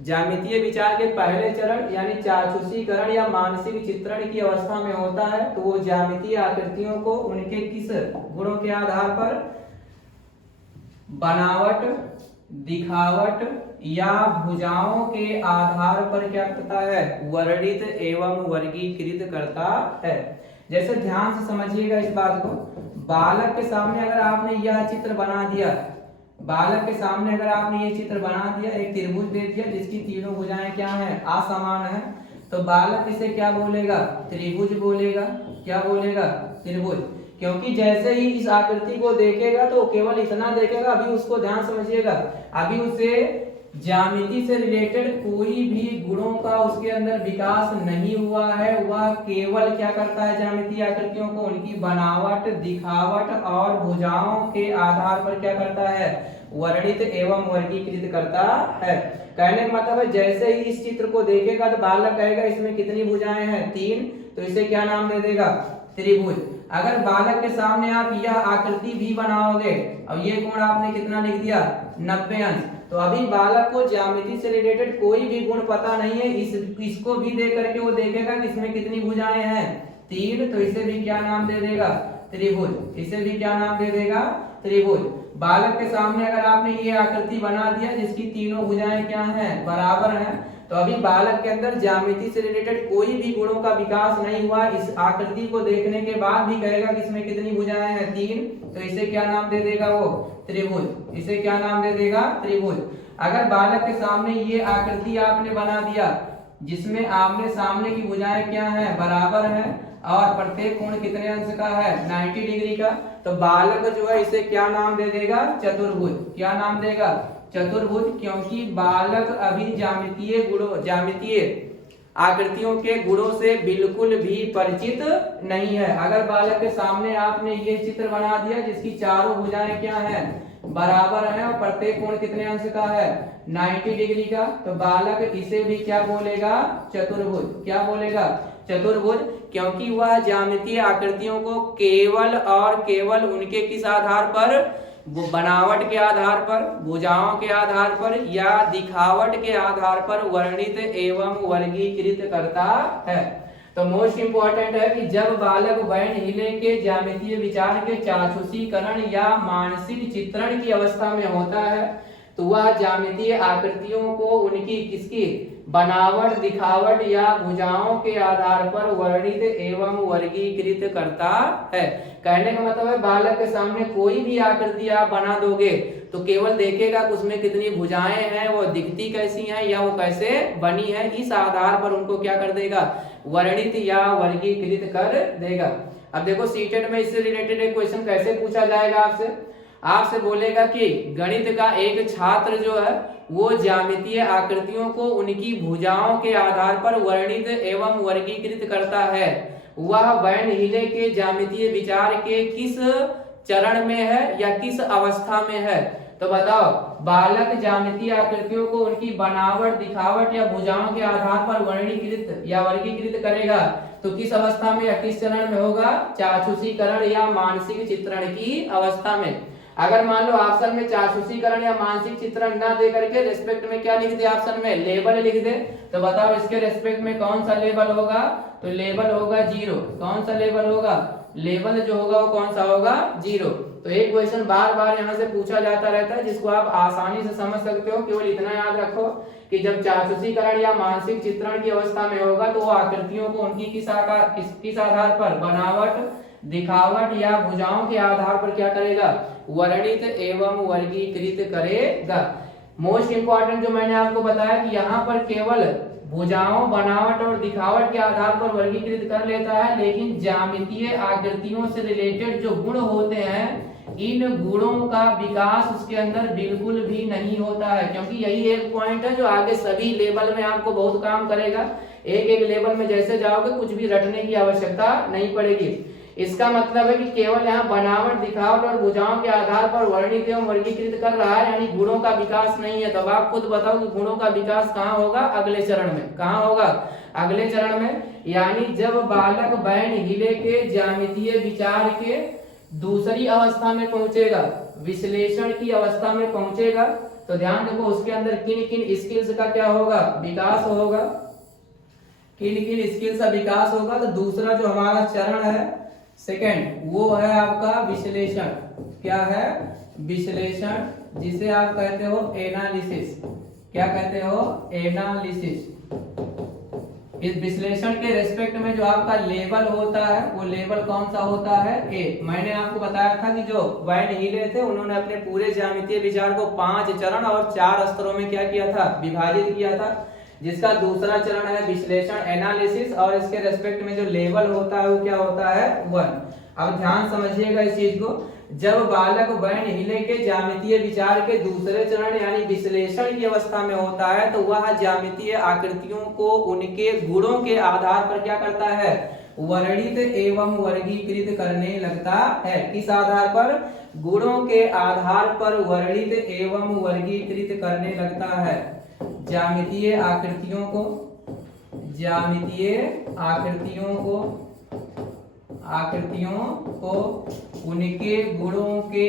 ज्यामितीय विचार के पहले चरण यानी चाक्षुषीकरण या मानसिक चित्रण की अवस्था में होता है, तो वो ज्यामितीय आकृतियों को उनके किस गुणों के आधार पर, बनावट, दिखावट या भुजाओं के आधार पर क्या करता है, वर्णित एवं वर्गीकृत करता है। जैसे ध्यान से समझिएगा इस बात को, बालक के सामने अगर आपने यह चित्र बना दिया, बालक के सामने अगर आपने ये चित्र बना दिया, एक त्रिभुज दे दिया जिसकी तीनों भुजाएं क्या है, असमान है, तो बालक इसे क्या बोलेगा, त्रिभुज बोलेगा। क्या बोलेगा, त्रिभुज। क्योंकि जैसे ही इस आकृति को देखेगा तो केवल इतना देखेगा, अभी उसको ध्यान समझिएगा, अभी उसे ज्यामिति से रिलेटेड कोई भी गुणों का उसके अंदर विकास नहीं हुआ है। वह केवल क्या करता है, ज्यामितीय आकृतियों को उनकी बनावट, दिखावट और भुजाओं के आधार पर क्या करता है, वर्णित एवं वर्गीकृत करता है। कहने का मतलब है जैसे ही इस चित्र को देखेगा तो बालक कहेगा इसमें कितनी भुजाएं हैं, 3, तो इसे क्या नाम दे देगा, त्रिभुज। अगर बालक के सामने आप यह आकृति भी बनाओगे और ये कोण आपने कितना लिख दिया, 90 अंश, तो अभी बालक को ज्यामिति से रिलेटेड कोई भी गुण पता नहीं है। इसको भी देख करके वो देखेगा कि इसमें कितनी भुजाएं हैं, 3, तो इसे भी क्या नाम दे देगा, त्रिभुज। इसे भी क्या नाम दे देगा, त्रिभुज। बालक के सामने अगर आपने ये आकृति बना दिया जिसकी तीनों भुजाएं क्या हैं, बराबर हैं, तो अभी बालक के अंदर ज्यामिति से रिलेटेड कोई भी गुणों का विकास नहीं हुआ। इस आकृति को देखने के बाद भी कहेगा कि इसमें कितनी भुजाएं हैं, 3, तो इसे क्या नाम दे देगा वो, त्रिभुज। इसे क्या नाम दे देगा, त्रिभुज। अगर बालक के सामने ये आकृति आपने बना दिया जिसमें आमने सामने की भुजाएं क्या हैं, बराबर हैं, और प्रत्येक कोण कितने अंश का है, 90 डिग्री का, तो बालक जो है इसे क्या नाम दे देगा, चतुर्भुज। क्या नाम देगा, चतुर्भुज। क्योंकि बालक अभी ज्यामितीय आकृतियों के गुणों से बिल्कुल भी परिचित नहीं है। अगर बालक के सामने आपने ये चित्र बना दिया जिसकी चारों भुजाएं क्या हैं, बराबर है, और प्रत्येक कोण कितने अंश का है, 90 डिग्री का, तो बालक इसे भी क्या बोलेगा, चतुर्भुज। क्या बोलेगा, चतुर्भुज। क्योंकि वह ज्यामितीय आकृतियों को केवल और केवल उनके किस आधार पर, बनावट के आधार पर, भुजाओं के आधार पर या दिखावट के आधार पर वर्णित एवं वर्गीकृत करता है। तो मोस्ट इंपॉर्टेंट है कि जब बालक वैन हिले के ज्यामितीय विचार के चाक्षुषीकरण या मानसिक चित्रण की अवस्था में होता है, तो वह ज्यामितीय आकृतियों को उनकी किसकी बनावट, दिखावट या भुजाओं के आधार पर वर्णित एवं वर्गीकृत करता है। कहने का मतलब है बालक के सामने कोई भी आकृति आप बना दोगे तो केवल देखेगा कि उसमें कितनी भुजाएं हैं, वो दिखती कैसी हैं या वो कैसे बनी है, इस आधार पर उनको क्या कर देगा, वर्णित या वर्गीकृत कर देगा। अब देखो सीटेट में इससे रिलेटेड एक क्वेश्चन कैसे पूछा जाएगा आपसे बोलेगा कि गणित का एक छात्र जो है वो ज्यामितीय आकृतियों को उनकी भुजाओं के आधार पर वर्णित एवं वर्गीकृत करता है। वह वैन हिले के ज्यामितीय विचार के किस चरण में है या किस अवस्था में है? तो बताओ, बालक ज्यामितीय आकृतियों को उनकी बनावट, दिखावट या भुजाओं के आधार पर वर्गीकृत या वर्गीकृत करेगा तो किस अवस्था में या किस चरण में होगा? चाक्षुषीकरण या मानसिक चित्रण की अवस्था में। अगर मान लो ऑप्शन में चाक्षुषीकरण या मानसिक चित्रण ना दे करके रेस्पेक्ट में क्या लिख दे, ऑप्शन में लेबल लिख दे, तो बताओ इसके रेस्पेक्ट में कौन सा लेबल होगा? तो लेबल होगा 0। कौन सा लेबल होगा? लेबल जो होगा वो कौन सा होगा? 0। तो एक क्वेश्चन बार बार यहाँ से पूछा जाता रहता है जिसको आप आसानी से समझ सकते हो। केवल इतना याद रखो कि जब चाक्षुषीकरण या मानसिक चित्रण की अवस्था में होगा तो वो आकृतियों को उनकी किस आधार पर, बनावट, दिखावट या भुजाओं के आधार पर क्या करेगा? वर्णित एवं वर्गीकृत करेगा। मोस्ट इंपॉर्टेंट जो मैंने आपको बताया कि यहाँ पर केवल भुजाओं, बनावट और दिखावट के आधार पर वर्गीकृत कर लेता है, लेकिन ज्यामितीय आकृतियों से रिलेटेड जो गुण होते हैं इन गुणों का विकास उसके अंदर बिल्कुल भी नहीं होता है। क्योंकि यही एक पॉइंट है जो आगे सभी लेवल में आपको बहुत काम करेगा। एक एक लेवल में जैसे जाओगे कुछ भी रटने की आवश्यकता नहीं पड़ेगी। इसका मतलब है कि केवल यहाँ बनावट, दिखावट और भुजाओं के आधार पर वर्णित एवं वर्गीकृत कर रहा है, यानी गुणों का विकास नहीं है। तो अब आप खुद बताओ कि गुणों का विकास कहाँ होगा? अगले चरण में। कहाँ होगा? अगले चरण में। यानी जब बालक वैन हिले के ज्यामितीय विचार के दूसरी अवस्था में पहुंचेगा, विश्लेषण की अवस्था में पहुंचेगा, तो ध्यान देखो उसके अंदर किन किन स्किल्स का क्या होगा? विकास होगा। किन किन स्किल्स का विकास होगा? तो दूसरा जो हमारा चरण है सेकेंड, वो है आपका विश्लेषण। क्या है? विश्लेषण, जिसे आप कहते हो एनालिसिस। क्या कहते हो? एनालिसिस। इस विश्लेषण के रेस्पेक्ट में जो आपका लेवल होता है वो लेवल कौन सा होता है? ए। मैंने आपको बताया था कि जो वैन हीले थे उन्होंने अपने पूरे ज्यामितीय विचार को 5 चरण और 4 स्तरों में क्या किया था? विभाजित किया था, जिसका दूसरा चरण है विश्लेषण एनालिसिस, और इसके रेस्पेक्ट में जो लेवल होता है वो क्या होता है? 1। अब ध्यान समझिएगा इस चीज को। जब बालक वैन हीले के ज्यामितीय विचार के दूसरे चरण यानी विश्लेषण की अवस्था में होता है तो वह ज्यामितीय आकृतियों को उनके गुणों के आधार पर क्या करता है? वर्णित एवं वर्गीकृत करने लगता है। किस आधार पर? गुणों के आधार पर वर्णित एवं वर्गीकृत करने लगता है। ज्यामितीय आकृतियों को उनके गुणों के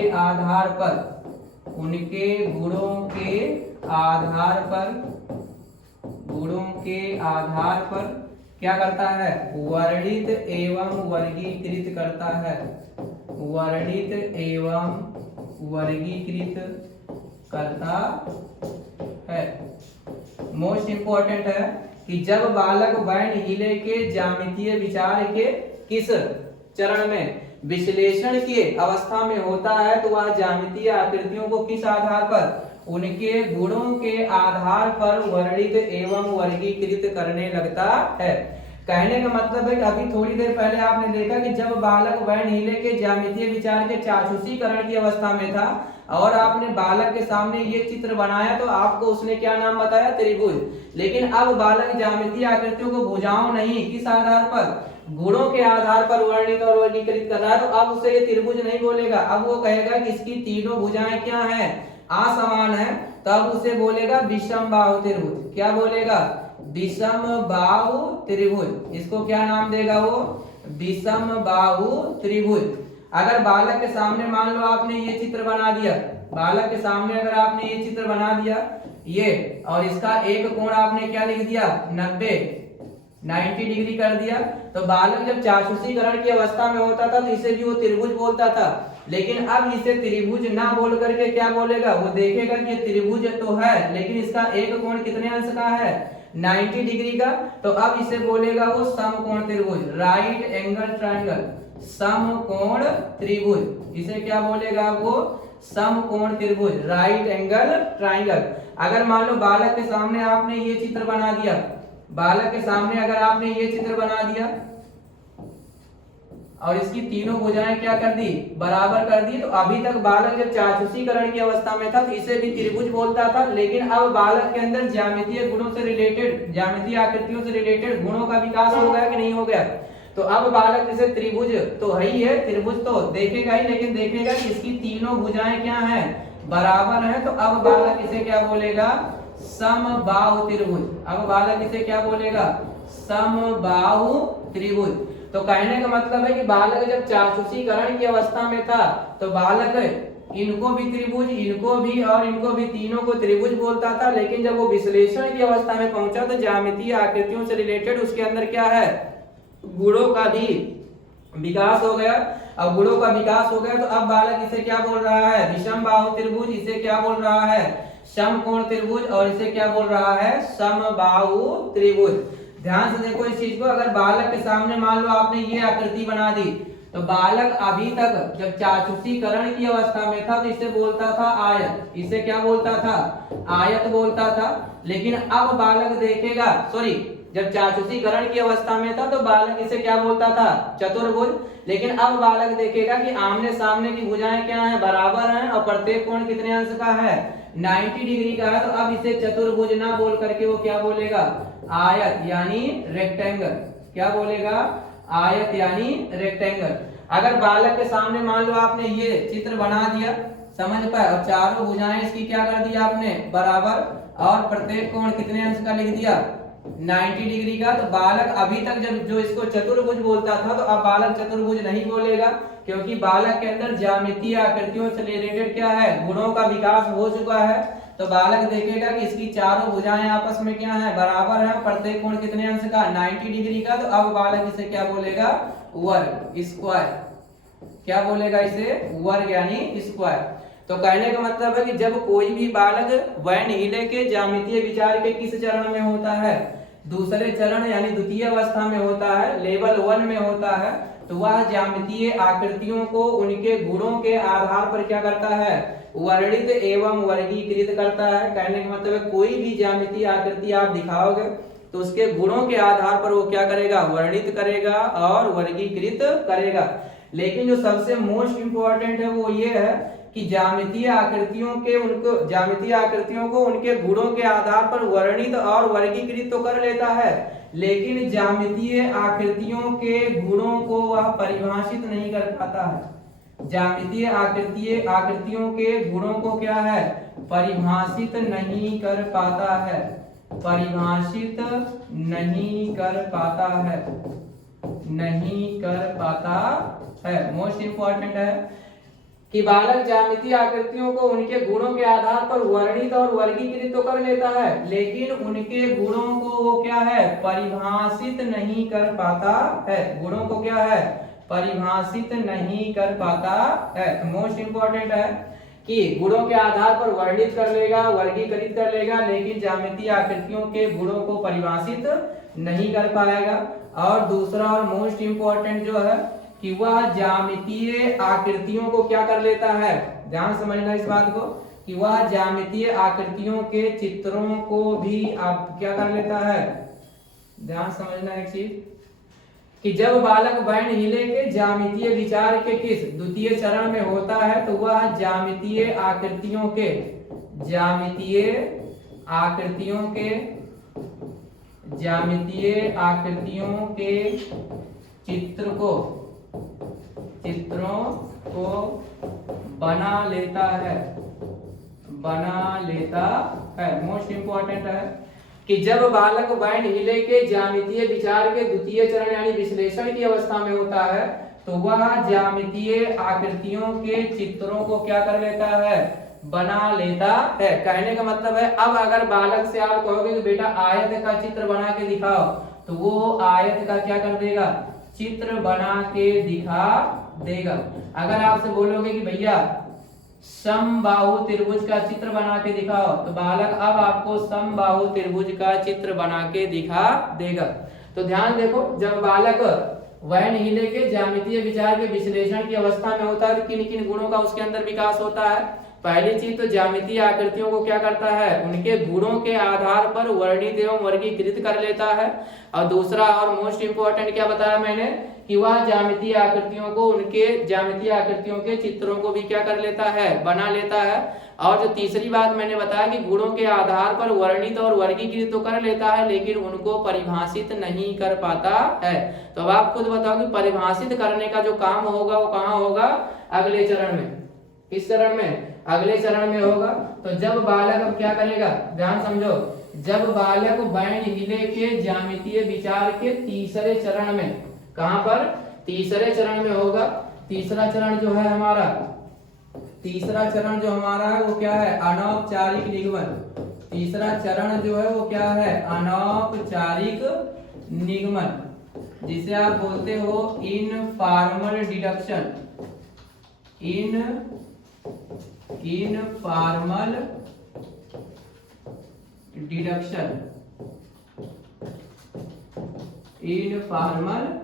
आधार पर क्या करता है? वर्णित एवं वर्गीकृत करता है। मोस्ट इंपॉर्टेंट है कि जब बालक वैन हीले के ज्यामितीय विचार के किस चरण में? विश्लेषण की अवस्था में होता है तो वह ज्यामितीय आकृतियों को किस आधार पर? उनके गुणों के आधार पर वर्णित एवं वर्गीकृत करने लगता है। कहने का मतलब है कि अभी थोड़ी देर पहले आपने देखा कि जब बालक वैन हीले के ज्यामितीय विचार के चाक्षुषीकरण की अवस्था में था और आपने बालक के सामने ये चित्र बनाया तो आपको उसने क्या नाम बताया? त्रिभुज। लेकिन अब बालक ज्यामितीय आकृतियों को भुजाओं नहीं, किस आधार पर? गुणों के आधार पर वर्णित और वर्गीकृत कर रहा है, तो अब उसे ये त्रिभुज नहीं बोलेगा। अब वो कहेगा कि इसकी तीनों भुजाएं क्या हैं? असमान है। तब उसे बोलेगा विषम बाहु त्रिभुज। क्या बोलेगा? विषम बाहु त्रिभुज। इसको क्या नाम देगा वो? विषम बाहु त्रिभुज। अगर बालक के सामने मान लो आपने ये चित्र बना दिया, बालक के सामने अगर आपने ये चित्र बना दिया ये, और इसका एक कोण आपने क्या लिख दिया? 90 डिग्री कर दिया, तो बालक जब चाक्षुषीकरण की अवस्था में होता था तो इसे भी वो त्रिभुज बोलता था। लेकिन अब इसे त्रिभुज ना बोल करके क्या बोलेगा? वो देखेगा कि त्रिभुज तो है लेकिन इसका एक कोण कितने अंश का है? 90 डिग्री का। तो अब इसे बोलेगा वो समकोण त्रिभुज, राइट एंगल ट्रायंगल, समकोण त्रिभुज। इसे क्या बोलेगा? वो समकोण त्रिभुज, राइट एंगल ट्रायंगल। अगर मान लो बालक के सामने आपने ये चित्र बना दिया, बालक के सामने अगर आपने ये चित्र बना दिया और इसकी तीनों भुजाएं क्या कर दी? बराबर कर दी, तो अभी तक बालक जब चाक्षुषीकरण की अवस्था में था तो इसे भी त्रिभुज बोलता था। लेकिन अब बालक के अंदर ज्यामितीय गुणों से रिलेटेड, ज्यामितीय आकृतियों से रिलेटेड गुणों का विकास हो गया कि नहीं हो गया? तो अब बालक इसे त्रिभुज तो है ही है, त्रिभुज तो देखेगा ही, लेकिन देखेगा कि इसकी तीनों भुजाएं क्या हैं? बराबर है। तो अब बालक इसे क्या बोलेगा? समबाहु त्रिभुज। अब बालक इसे क्या बोलेगा? समबाहु त्रिभुज। तो कहने का मतलब है कि बालक जब चाक्षुषीकरण की अवस्था में था तो बालक इनको भी त्रिभुज, इनको भी और इनको भी, तीनों को त्रिभुज बोलता था। लेकिन जब वो विश्लेषण की अवस्था में पहुंचा तो ज्यामितीय आकृतियों से रिलेटेड उसके अंदर क्या है? गुणों का भी विकास हो गया। अब गुणों का विकास हो गया तो अब बालक इसे क्या बोल रहा है? विषम बाहु त्रिभुज। इसे क्या बोल रहा है? समकोण त्रिभुज। और इसे क्या बोल रहा है? समबाहु त्रिभुज। ध्यान से देखो इस चीज को। अगर बालक के सामने मान लो आपने ये आकृति बना दी तो बालक अभी तक जब चाक्षुषीकरण की अवस्था में था तो इसे बोलता था आयत। इसे क्या बोलता था? आयत बोलता था। लेकिन अब बालक देखेगा, सॉरी, जब चाक्षुषीकरण की अवस्था में था तो बालक इसे क्या बोलता था? चतुर्भुज। लेकिन अब बालक देखेगा कि आमने सामने की भुजाएं क्या हैं? बराबर हैं, और प्रत्येक कोण कितने अंश का है? 90 डिग्री का है। तो अब इसे चतुर्भुज ना बोल करके वो क्या बोलेगा? आयत यानी रेक्टेंगल। क्या बोलेगा? आयत यानी रेक्टेंगल। अगर बालक के सामने मान लो आपने ये चित्र बना दिया, समझ पाए, और चारों भुजाएं इसकी क्या कर दी आपने? बराबर, और प्रत्येक कोण कितने अंश का लिख दिया? 90 डिग्री का। तो बालक अभी तक जब जो इसको चतुर्भुज बोलता था तो अब बालक चतुर्भुज नहीं बोलेगा, क्योंकि बालक के अंदर ज्यामितीय आकृतियों से रिलेटेड क्या है? गुणों का विकास हो चुका है। तो बालक देखेगा कि इसकी चारों भुजाएं आपस में क्या है? बराबर है। प्रत्येक कोण कितने अंश का? 90 डिग्री का। तो अब बालक इसे क्या बोलेगा? वर्ग, स्क्वायर। क्या बोलेगा इसे? वर्ग यानी स्क्वायर। तो कहने का मतलब है कि जब कोई भी बालक वैन हीले के ज्यामितीय विचार के किस चरण में होता है? दूसरे चरण यानी द्वितीय अवस्था में होता है, लेवल 1 में होता है, तो वह ज्यामितीय आकृतियों को उनके गुणों के आधार पर क्या करता है, वर्णित एवं वर्गीकृत करता है। कहने का मतलब है कोई भी ज्यामितीय आकृति आप दिखाओगे तो उसके गुणों के आधार पर वो क्या करेगा, वर्णित करेगा और वर्गीकृत करेगा। लेकिन जो सबसे मोस्ट इंपॉर्टेंट है वो ये है कि ज्यामितीय आकृतियों को उनके गुणों के आधार पर वर्णित और वर्गीकृत तो कर लेता है, लेकिन ज्यामितीय आकृतियों के गुणों को वह परिभाषित नहीं कर पाता है। ज्यामितीय आकृतियों के गुणों को क्या है, परिभाषित नहीं कर पाता है, परिभाषित नहीं कर पाता है, नहीं कर पाता है। मोस्ट इंपॉर्टेंट है कि बालक ज्यामितीय आकृतियों को उनके गुणों के आधार पर वर्णित और वर्गीकृत तो कर लेता है, लेकिन उनके गुणों को वो क्या है, परिभाषित नहीं कर पाता है। गुणों को क्या है, परिभाषित नहीं कर पाता है। मोस्ट इंपॉर्टेंट है कि गुणों के आधार पर वर्णित कर लेगा, वर्गीकृत कर लेगा, लेकिन ज्यामितीय आकृतियों के गुणों को परिभाषित नहीं कर पाएगा। और दूसरा और मोस्ट इंपॉर्टेंट जो है कि वह ज्यामितीय आकृतियों को क्या कर लेता है, ध्यान समझना इस बात को, कि वह ज्यामितीय आकृतियों के चित्रों को भी आप क्या कर लेता है, ध्यान समझना एक चीज, कि जब बालक बैंड हिले के ज्यामितीय विचार के किस द्वितीय चरण में होता है तो वह ज्यामितीय आकृतियों के चित्रों को बना लेता है। मोस्ट इंपॉर्टेंट है कि जब बालक बैंड हिले के ज्यामितीय विचार के द्वितीय चरण यानी विश्लेषण की अवस्था में होता है तो वह ज्यामितीय आकृतियों के चित्रों को क्या कर लेता है, बना लेता है। कहने का मतलब है अब अगर बालक से आप कहोगे कि बेटा आयत का चित्र बना के दिखाओ तो वो आयत का क्या कर देगा, चित्र बना के दिखा देगा। अगर आपसे बोलोगे कि भैया समबाहु त्रिभुज का चित्र बना के दिखाओ तो बालक अब आपको समबाहु त्रिभुज का चित्र बना के दिखा देगा। तो ध्यान देखो, जब बालक वैन हिले के ज्यामितीय विचार के विश्लेषण की अवस्था में होता है तो किन किन गुणों का उसके अंदर विकास होता है। पहली चीज तो ज्यामितीय आकृतियों को क्या करता है, उनके गुणों के आधार पर वर्णित एवं वर्गीकृत कर लेता है। और दूसरा और मोस्ट इंपॉर्टेंट क्या बताया मैंने कि वह ज्यामितीय आकृतियों को उनके ज्यामितीय आकृतियों के चित्रों को भी क्या कर लेता है, बना लेता है। और जो तीसरी बात मैंने बताया कि गुणों के आधार पर वर्णित और वर्गीकृत तो कर लेता है लेकिन उनको परिभाषित नहीं कर पाता है। तो अब आप खुद बताओ कि परिभाषित करने का जो काम होगा वो कहाँ होगा, अगले चरण में। किस चरण में, अगले चरण में होगा। तो जब बालक अब क्या करेगा, ध्यान समझो, जब बालक बैंड हिले के ज्यामितीय विचार के तीसरे चरण में, कहां पर, तीसरे चरण में होगा। तीसरा चरण जो है हमारा, तीसरा चरण जो हमारा है वो क्या है, अनौपचारिक निगमन। तीसरा चरण जो है वो क्या है, अनौपचारिक निगमन, जिसे आप बोलते हो इनफॉर्मल डिडक्शन। Informal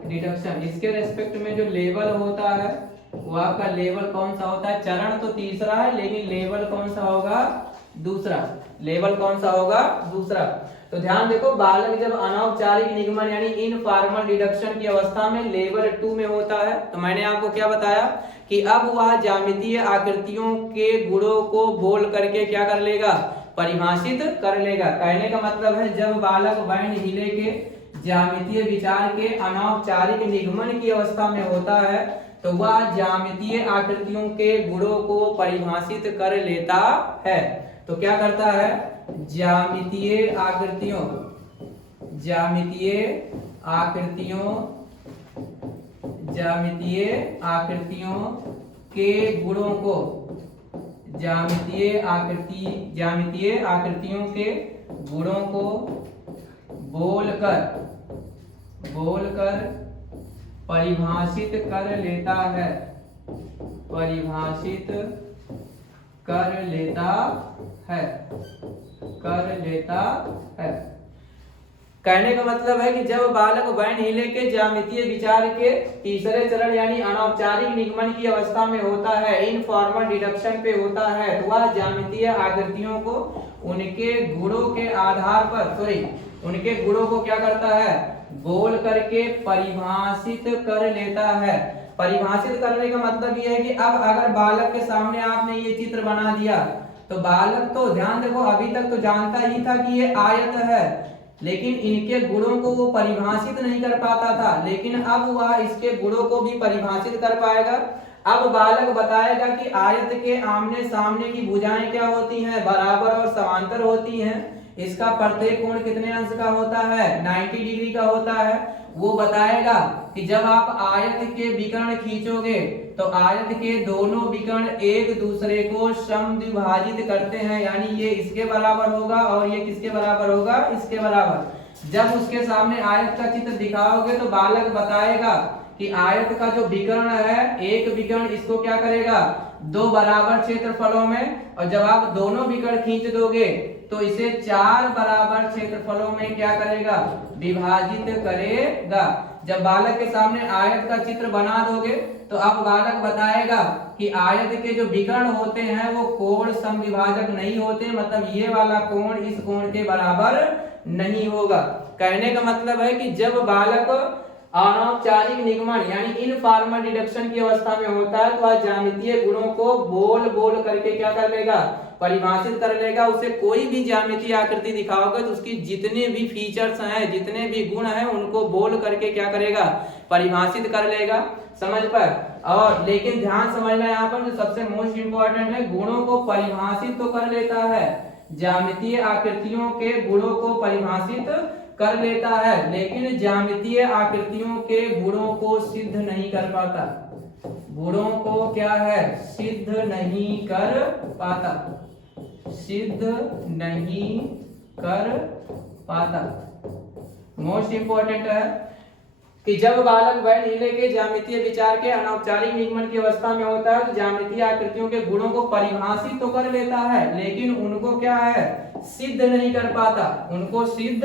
deduction. इसके रेस्पेक्ट में जो लेवल होता है वो आपका लेवल कौन सा होता है, चरण तो तीसरा है लेकिन लेवल कौन सा होगा, दूसरा। लेवल कौन सा होगा, दूसरा। तो ध्यान देखो, बालक जब अनौपचारिक निगमन यानी इनफॉर्मल डिडक्शन की अवस्था में लेवल 2 में होता है तो मैंने आपको क्या बताया कि अब वह ज्यामितीय आकृतियों के गुणों को बोल करके क्या कर लेगा, परिभाषित कर लेगा। कहने का मतलब है जब बालक बैंड हिले के ज्यामितीय विचार के अनौपचारिक निगमन की अवस्था में होता है तो वह ज्यामितीय आकृतियों के गुणों को परिभाषित कर लेता है। तो क्या करता है, ज्यामितीय आकृतियों के गुणों को, ज्यामितीय आकृतियों के गुणों को बोलकर परिभाषित कर लेता है, परिभाषित कर लेता है। कहने का मतलब है कि जब बालक वैन हीले के ज्यामितीय विचार के तीसरे चरण यानी अनौपचारिक निगमन की अवस्था में होता है, इनफॉर्मल डिडक्शन पे होता है, तो वह ज्यामितीय आकृतियों को उनके गुणों के आधार पर उनके गुणों को क्या करता है, बोल करके परिभाषित कर लेता है। परिभाषित करने का मतलब यह है कि अब अगर बालक के सामने आपने ये चित्र बना दिया तो बालक तो ध्यान देखो अभी तक तो जानता ही था कि ये आयत है, लेकिन इनके गुणों को वो परिभाषित नहीं कर पाता था, लेकिन अब वह इसके गुणों को भी परिभाषित कर पाएगा। अब बालक बताएगा कि आयत के आमने सामने की भुजाएं क्या होती हैं, बराबर और समांतर होती हैं। इसका प्रत्येक कोण कितने अंश का होता है, 90 डिग्री का होता है। वो बताएगा कि जब आप आयत के विकर्ण खींचोगे तो आयत के दोनों विकर्ण एक दूसरे को समद्विभाजित करते हैं, यानी ये इसके बराबर होगा और ये किसके बराबर होगा, इसके बराबर। जब उसके सामने आयत का चित्र दिखाओगे तो बालक बताएगा कि आयत का जो विकर्ण है, एक विकर्ण इसको क्या करेगा, दो बराबर क्षेत्रफलों में, और जब आप दोनों विकर्ण खींच दोगे तो इसे चार बराबर क्षेत्रफलों में क्या करेगा, विभाजित करेगा। जब बालक के सामने आयत का चित्र बना दोगे तो अब बालक बताएगा कि आयत के जो विकर्ण होते हैं वो कोण समविभाजक नहीं होते, मतलब ये वाला कोण इस कोण के बराबर नहीं होगा। कहने का मतलब है कि जब बालक अनौपचारिक निगमन यानी इनफॉर्मल डिडक्शन की अवस्था में होता है तो वह ज्यामितीय गुणों को बोल करके क्या कर लेगा, परिभाषित कर लेगा। उसे कोई भी ज्यामितीय आकृति दिखाओगे तो उसकी जितने भी फीचर्स हैं, जितने भी गुण हैं, उनको बोल करके क्या करेगा, परिभाषित कर लेगा। समझ पर? और लेकिन ध्यान समझना यहाँ पर जो सबसे मोस्ट इंपॉर्टेंट है, गुणों को परिभाषित तो कर लेता है, ज्यामितीय आकृतियों के गुणों को परिभाषित कर लेता है, लेकिन ज्यामितीय आकृतियों के गुणों को सिद्ध नहीं कर पाता। गुणों को क्या है, सिद्ध नहीं कर पाता, सिद्ध नहीं कर पाता। मोस्ट इंपॉर्टेंट है कि जब बालक वैन हीले के ज्यामितीय विचार के अनौपचारिक निगमन की अवस्था में होता है तो ज्यामितीय आकृतियों के गुणों को परिभाषित तो कर लेता है, लेकिन उनको क्या है, सिद्ध नहीं कर पाता, उनको सिद्ध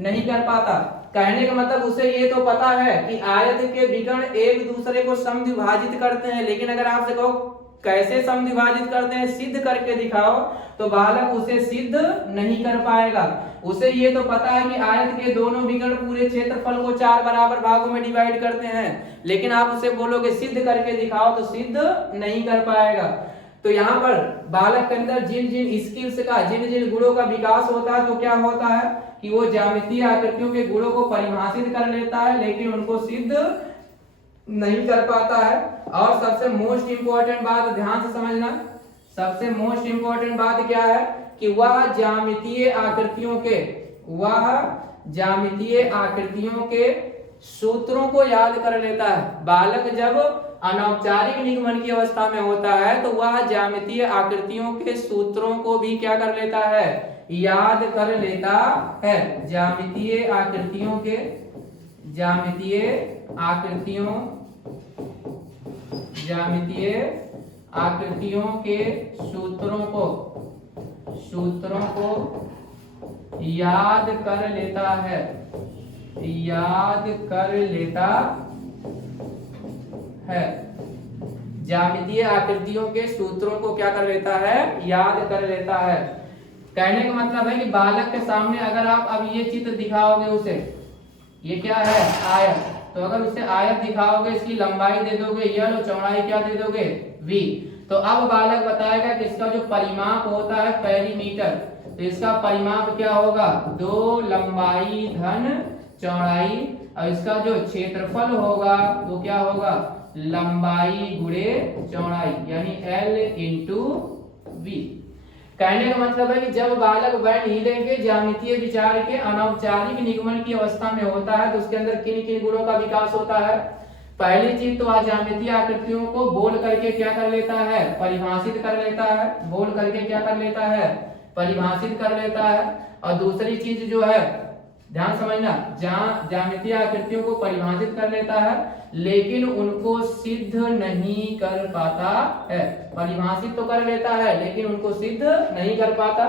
नहीं कर पाता। कहने का मतलब उसे ये तो पता है कि आयत के विकर्ण एक दूसरे को समद्विभाजित करते हैं, लेकिन अगर आपसे कहो कैसे समद्विभाजित करते हैं, सिद्ध करके दिखाओ, तो बालक उसे सिद्ध नहीं कर पाएगा। उसे ये तो पता है कि आयत के दोनों विकर्ण पूरे क्षेत्रफल को चार बराबर भागों में डिवाइड करते हैं, लेकिन आप उसे बोलोगे सिद्ध करके दिखाओ तो सिद्ध नहीं कर पाएगा। तो यहाँ पर बालक के अंदर जिन जिन स्किल्स का, जिन जिन गुणों का विकास होता है, तो क्या होता है कि वो ज्यामितीय आकृतियों के गुणों को परिभाषित कर लेता है, लेकिन उनको सिद्ध नहीं कर पाता है। और सबसे मोस्ट इंपॉर्टेंट बात ध्यान से समझना, सबसे मोस्ट इंपॉर्टेंट बात क्या है कि वह ज्यामितीय आकृतियों के सूत्रों को याद कर लेता है। बालक जब अनौपचारिक निगमन की अवस्था में होता है तो वह ज्यामितीय आकृतियों के सूत्रों को भी क्या कर लेता है, याद कर लेता है। ज्यामितीय आकृतियों के सूत्रों को याद कर लेता है, ज्यामितीय आकृतियों के सूत्रों को क्या कर लेता है, याद कर लेता है। कहने का मतलब है कि बालक के सामने अगर आप अब ये चित्र दिखाओगे उसे, ये क्या है, आयत, तो अगर उसे आयत दिखाओगे, इसकी लंबाई दे दोगे L और चौड़ाई क्या दे दोगे, V, तो अब बालक बताएगा कि इसका जो परिमाप होता है पेरीमीटर, तो इसका परिमाप क्या होगा, 2 लंबाई धन चौड़ाई, और इसका जो क्षेत्रफल होगा वो क्या होगा, लंबाई गुणे चौड़ाई, यानी L इंटू V। कहने का मतलब है कि जब बालक वैन हीले के ज्यामितीय विचार के अनौपचारिक निगमन की अवस्था में होता है तो उसके अंदर किन किन गुणों का विकास होता है। पहली चीज तो ज्यामितीय आकृतियों को बोल करके क्या कर लेता है, परिभाषित कर लेता है, बोल करके क्या कर लेता है, परिभाषित कर लेता है। और दूसरी चीज जो है, ध्यान समझना, जहां ज्यामितीय आकृतियों को परिभाषित कर लेता है लेकिन उनको सिद्ध नहीं कर पाता है। परिभाषित तो कर लेता है लेकिन उनको सिद्ध नहीं कर पाता।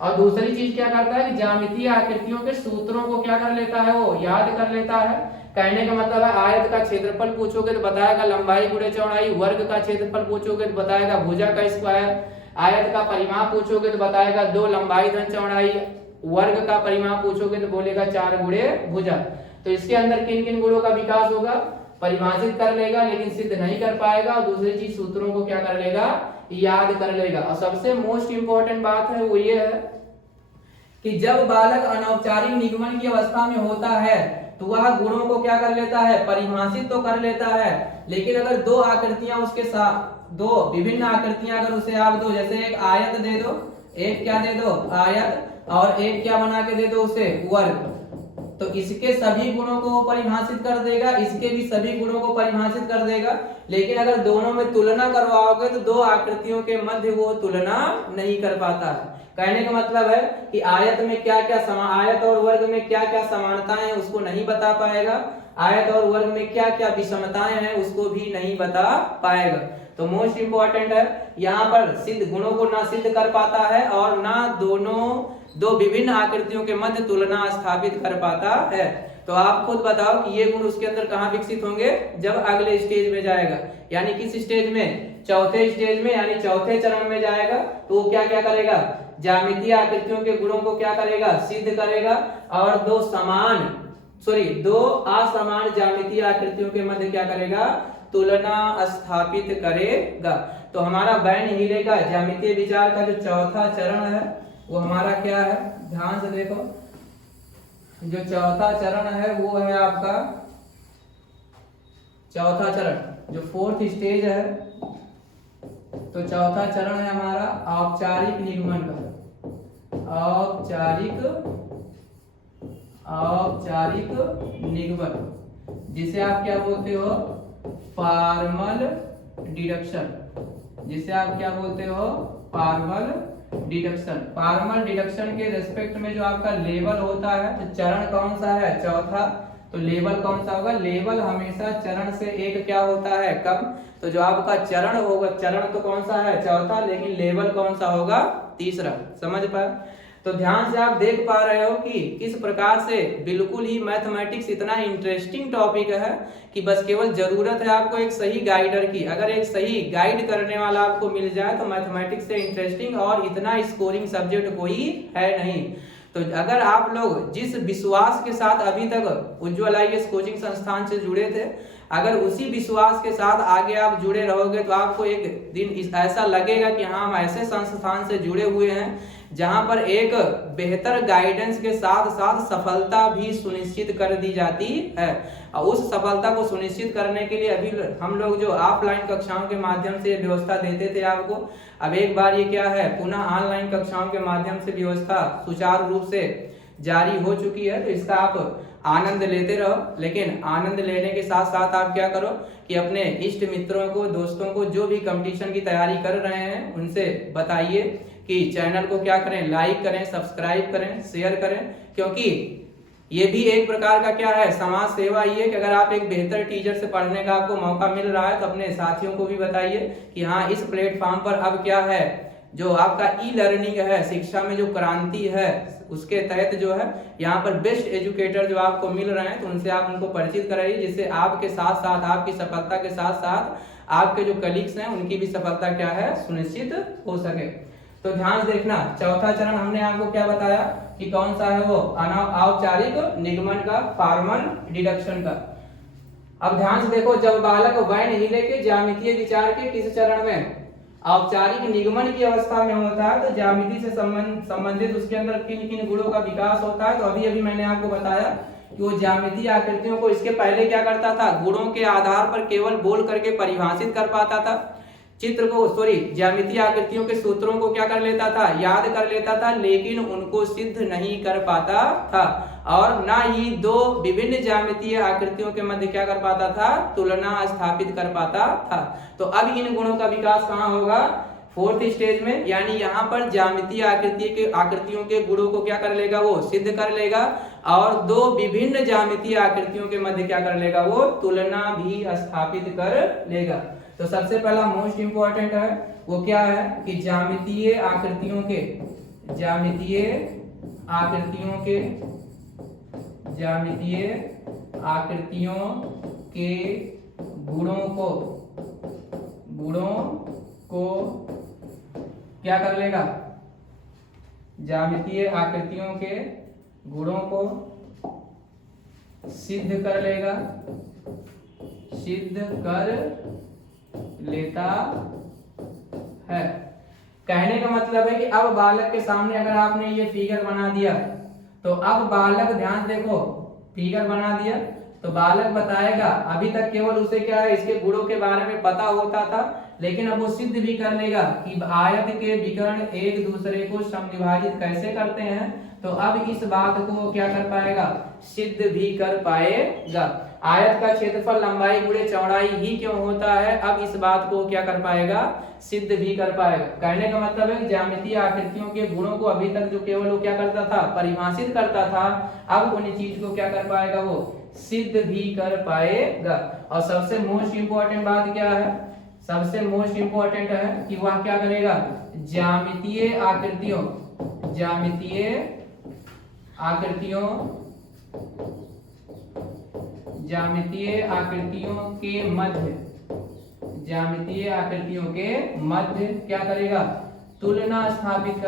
और दूसरी चीज क्या करता है कि ज्यामितीय आकृतियों के सूत्रों को क्या कर लेता है, वो याद कर लेता है। कहने का मतलब है आयत का क्षेत्रफल पूछोगे तो बताएगा लंबाई गुणे चौड़ाई, वर्ग का क्षेत्रफल पूछोगे तो बताएगा भुजा का स्क्वायर, आयत का परिमाप पूछोगे तो बताएगा 2 लंबाई धन चौड़ाई, वर्ग का परिमाप पूछोगे तो बोलेगा 4 गुणे भुजा। तो इसके अंदर किन किन गुणों का विकास होगा, परिभाषित कर लेगा लेकिन सिद्ध नहीं कर पाएगा, और दूसरी चीज सूत्रों को क्या कर लेगा, याद कर लेगा। और सबसे मोस्ट इंपॉर्टेंट बात है वो ये है कि जब बालक अनौपचारिक निगमन की अवस्था में होता है तो वह गुणों को क्या कर लेता है, परिभाषित तो कर लेता है, लेकिन अगर दो आकृतियां उसके साथ, दो विभिन्न आकृतियां अगर उसे आप दो, जैसे एक आयत दे दो, एक क्या दे दो आयत, और एक क्या बना के दे दो उसे वर्ग, तो इसके सभी गुणों को परिभाषित कर देगा, इसके भी सभी गुणों को परिभाषित कर देगा। लेकिन अगर दोनों में तुलना करवाओगे तो दो आकृतियों के मध्य वो तुलना नहीं कर पाता है। कहने का मतलब है कि आयत में क्या क्या आयत और वर्ग में क्या क्या समानताएं हैं उसको नहीं बता पाएगा, आयत और वर्ग में क्या क्या विषमताएं हैं उसको भी नहीं बता पाएगा। तो मोस्ट इंपॉर्टेंट है यहाँ पर सिद्ध गुणों को ना सिद्ध कर पाता है और ना दो विभिन्न आकृतियों के मध्य तुलना स्थापित कर पाता है। तो आप खुद बताओ कि ये गुण उसके अंदर कहाँ विकसित होंगे, जब अगले स्टेज में जाएगा, यानी किस स्टेज में, चौथे स्टेज में, यानी चौथे चरण में जाएगा। तो वो क्या क्या करेगा, ज्यामितीय आकृतियों के गुणों को क्या करेगा, सिद्ध करेगा, और दो असमान ज्यामितीय आकृतियों के मध्य क्या करेगा, तुलना स्थापित करेगा। तो हमारा बैन हीले का ज्यामितीय विचार का जो चौथा चरण है वो हमारा क्या है, ध्यान से देखो, जो चौथा चरण है वो है आपका चौथा चरण, जो फोर्थ स्टेज है। तो चौथा चरण है हमारा औपचारिक निगमन का, औपचारिक निगमन, जिसे आप क्या बोलते हो, फॉर्मल डिडक्शन, जिसे आप क्या बोलते हो, फॉर्मल डिडक्शन। फॉर्मल डिडक्शन के रेस्पेक्ट में जो आपका लेवल होता है, तो चरण कौन सा है, चौथा, तो लेवल कौन सा होगा, लेवल हमेशा चरण से एक क्या होता है, कम। तो जो आपका चरण होगा, चरण तो कौन सा है, चौथा, लेकिन लेवल कौन सा होगा, तीसरा। समझ पाए। तो ध्यान से आप देख पा रहे हो कि किस प्रकार से बिल्कुल ही मैथमेटिक्स इतना इंटरेस्टिंग टॉपिक है कि बस केवल जरूरत है आपको एक सही गाइडर की। अगर एक सही गाइड करने वाला आपको मिल जाए तो मैथमेटिक्स से इंटरेस्टिंग और इतना स्कोरिंग सब्जेक्ट कोई है नहीं। तो अगर आप लोग जिस विश्वास के साथ अभी तक उज्ज्वल आईएएस कोचिंग संस्थान से जुड़े थे, अगर उसी विश्वास के साथ आगे आप जुड़े रहोगे तो आपको एक दिन ऐसा लगेगा कि हाँ, हम ऐसे संस्थान से जुड़े हुए हैं जहां पर एक बेहतर गाइडेंस के साथ साथ सफलता भी सुनिश्चित कर दी जाती है। और उस सफलता को सुनिश्चित करने के लिए अभी हम लोग जो ऑफलाइन कक्षाओं के माध्यम से व्यवस्था देते थे आपको, अब एक बार ये क्या है, पुनः ऑनलाइन कक्षाओं के माध्यम से व्यवस्था सुचारू रूप से जारी हो चुकी है। तो इसका आप आनंद लेते रहो, लेकिन आनंद लेने के साथ साथ आप क्या करो कि अपने इष्ट मित्रों को, दोस्तों को जो भी कंपटीशन की तैयारी कर रहे हैं उनसे बताइए कि चैनल को क्या करें, लाइक करें, सब्सक्राइब करें, शेयर करें, क्योंकि ये भी एक प्रकार का क्या है, समाज सेवा। ये कि अगर आप एक बेहतर टीचर से पढ़ने का आपको मौका मिल रहा है तो अपने साथियों को भी बताइए कि हाँ, इस प्लेटफॉर्म पर अब क्या है, जो आपका ई लर्निंग है, शिक्षा में जो क्रांति है, उसके तहत जो है यहाँ पर बेस्ट एजुकेटर जो आपको मिल रहे हैं, तो उनसे आप उनको परिचित कराइए, जिससे आपके साथ साथ, आपकी सफलता के साथ साथ आपके जो कलीग्स हैं उनकी भी सफलता क्या है, सुनिश्चित हो सके। तो ध्यान से देखना, चौथा चरण हमने आपको क्या बताया कि कौन सा है, वो औपचारिक निगमन का, फॉर्मल डिडक्शन का। अब ध्यान से देखो, जब बालक वैन हीले के ज्यामितीय विचार के किस चरण में, औपचारिक निगमन की अवस्था में होता है, तो ज्यामिति से संबंधित उसके अंदर किन किन गुणों का विकास होता है। तो अभी मैंने आपको बताया कि वो ज्यामितीय आकृतियों को इसके पहले क्या करता था, गुणों के आधार पर केवल बोल करके परिभाषित कर पाता था, ज्यामितीय आकृतियों के सूत्रों को क्या कर लेता था, याद कर लेता था, लेकिन उनको सिद्ध नहीं कर पाता था, और ना ही दो विभिन्न ज्यामितीय आकृतियों के मध्य क्या कर पाता था, तुलना स्थापित कर पाता था। तो अब इन गुणों का विकास कहाँ होगा, फोर्थ स्टेज में, यानी यहाँ पर ज्यामितीय आकृतियों के गुणों को क्या कर लेगा, वो सिद्ध कर लेगा, और दो विभिन्न ज्यामितीय आकृतियों के मध्य क्या कर लेगा, वो तुलना भी स्थापित कर लेगा। तो सबसे पहला मोस्ट इंपॉर्टेंट है वो क्या है कि ज्यामितीय ज्यामितीय आकृतियों के गुणों को क्या कर लेगा? ज्यामितीय आकृतियों के गुणों को सिद्ध कर लेता है। कहने का मतलब है कि अब बालक के सामने अगर आपने ये फिगर बना दिया तो अब बालक, ध्यान देखो, फिगर बना दिया तो बालक बताएगा, अभी तक केवल उसे क्या है, इसके गुणों के बारे में पता होता था, लेकिन अब वो सिद्ध भी कर लेगा कि आयत के विकर्ण एक दूसरे को समविभाजित कैसे करते हैं। तो अब इस बात को क्या कर पाएगा? सिद्ध भी कर पाएगा। आयत का क्षेत्रफल लंबाई गुणे चौड़ाई ही क्यों होता है, अब इस बात को क्या कर पाएगा? सिद्ध भी कर पाएगा। कहने का मतलब है ज्यामितीय आकृतियों के गुणों को अभी तक जो केवल वो क्या करता था? परिभाषित करता था, अब उन चीज को क्या कर पाएगा? वो सिद्ध भी कर पाएगा। और सबसे मोस्ट इंपॉर्टेंट बात क्या है? सबसे मोस्ट इंपॉर्टेंट है कि वह क्या करेगा? ज्यामितीय आकृतियों के मध्य क्या करेगा? तुलना स्थापित,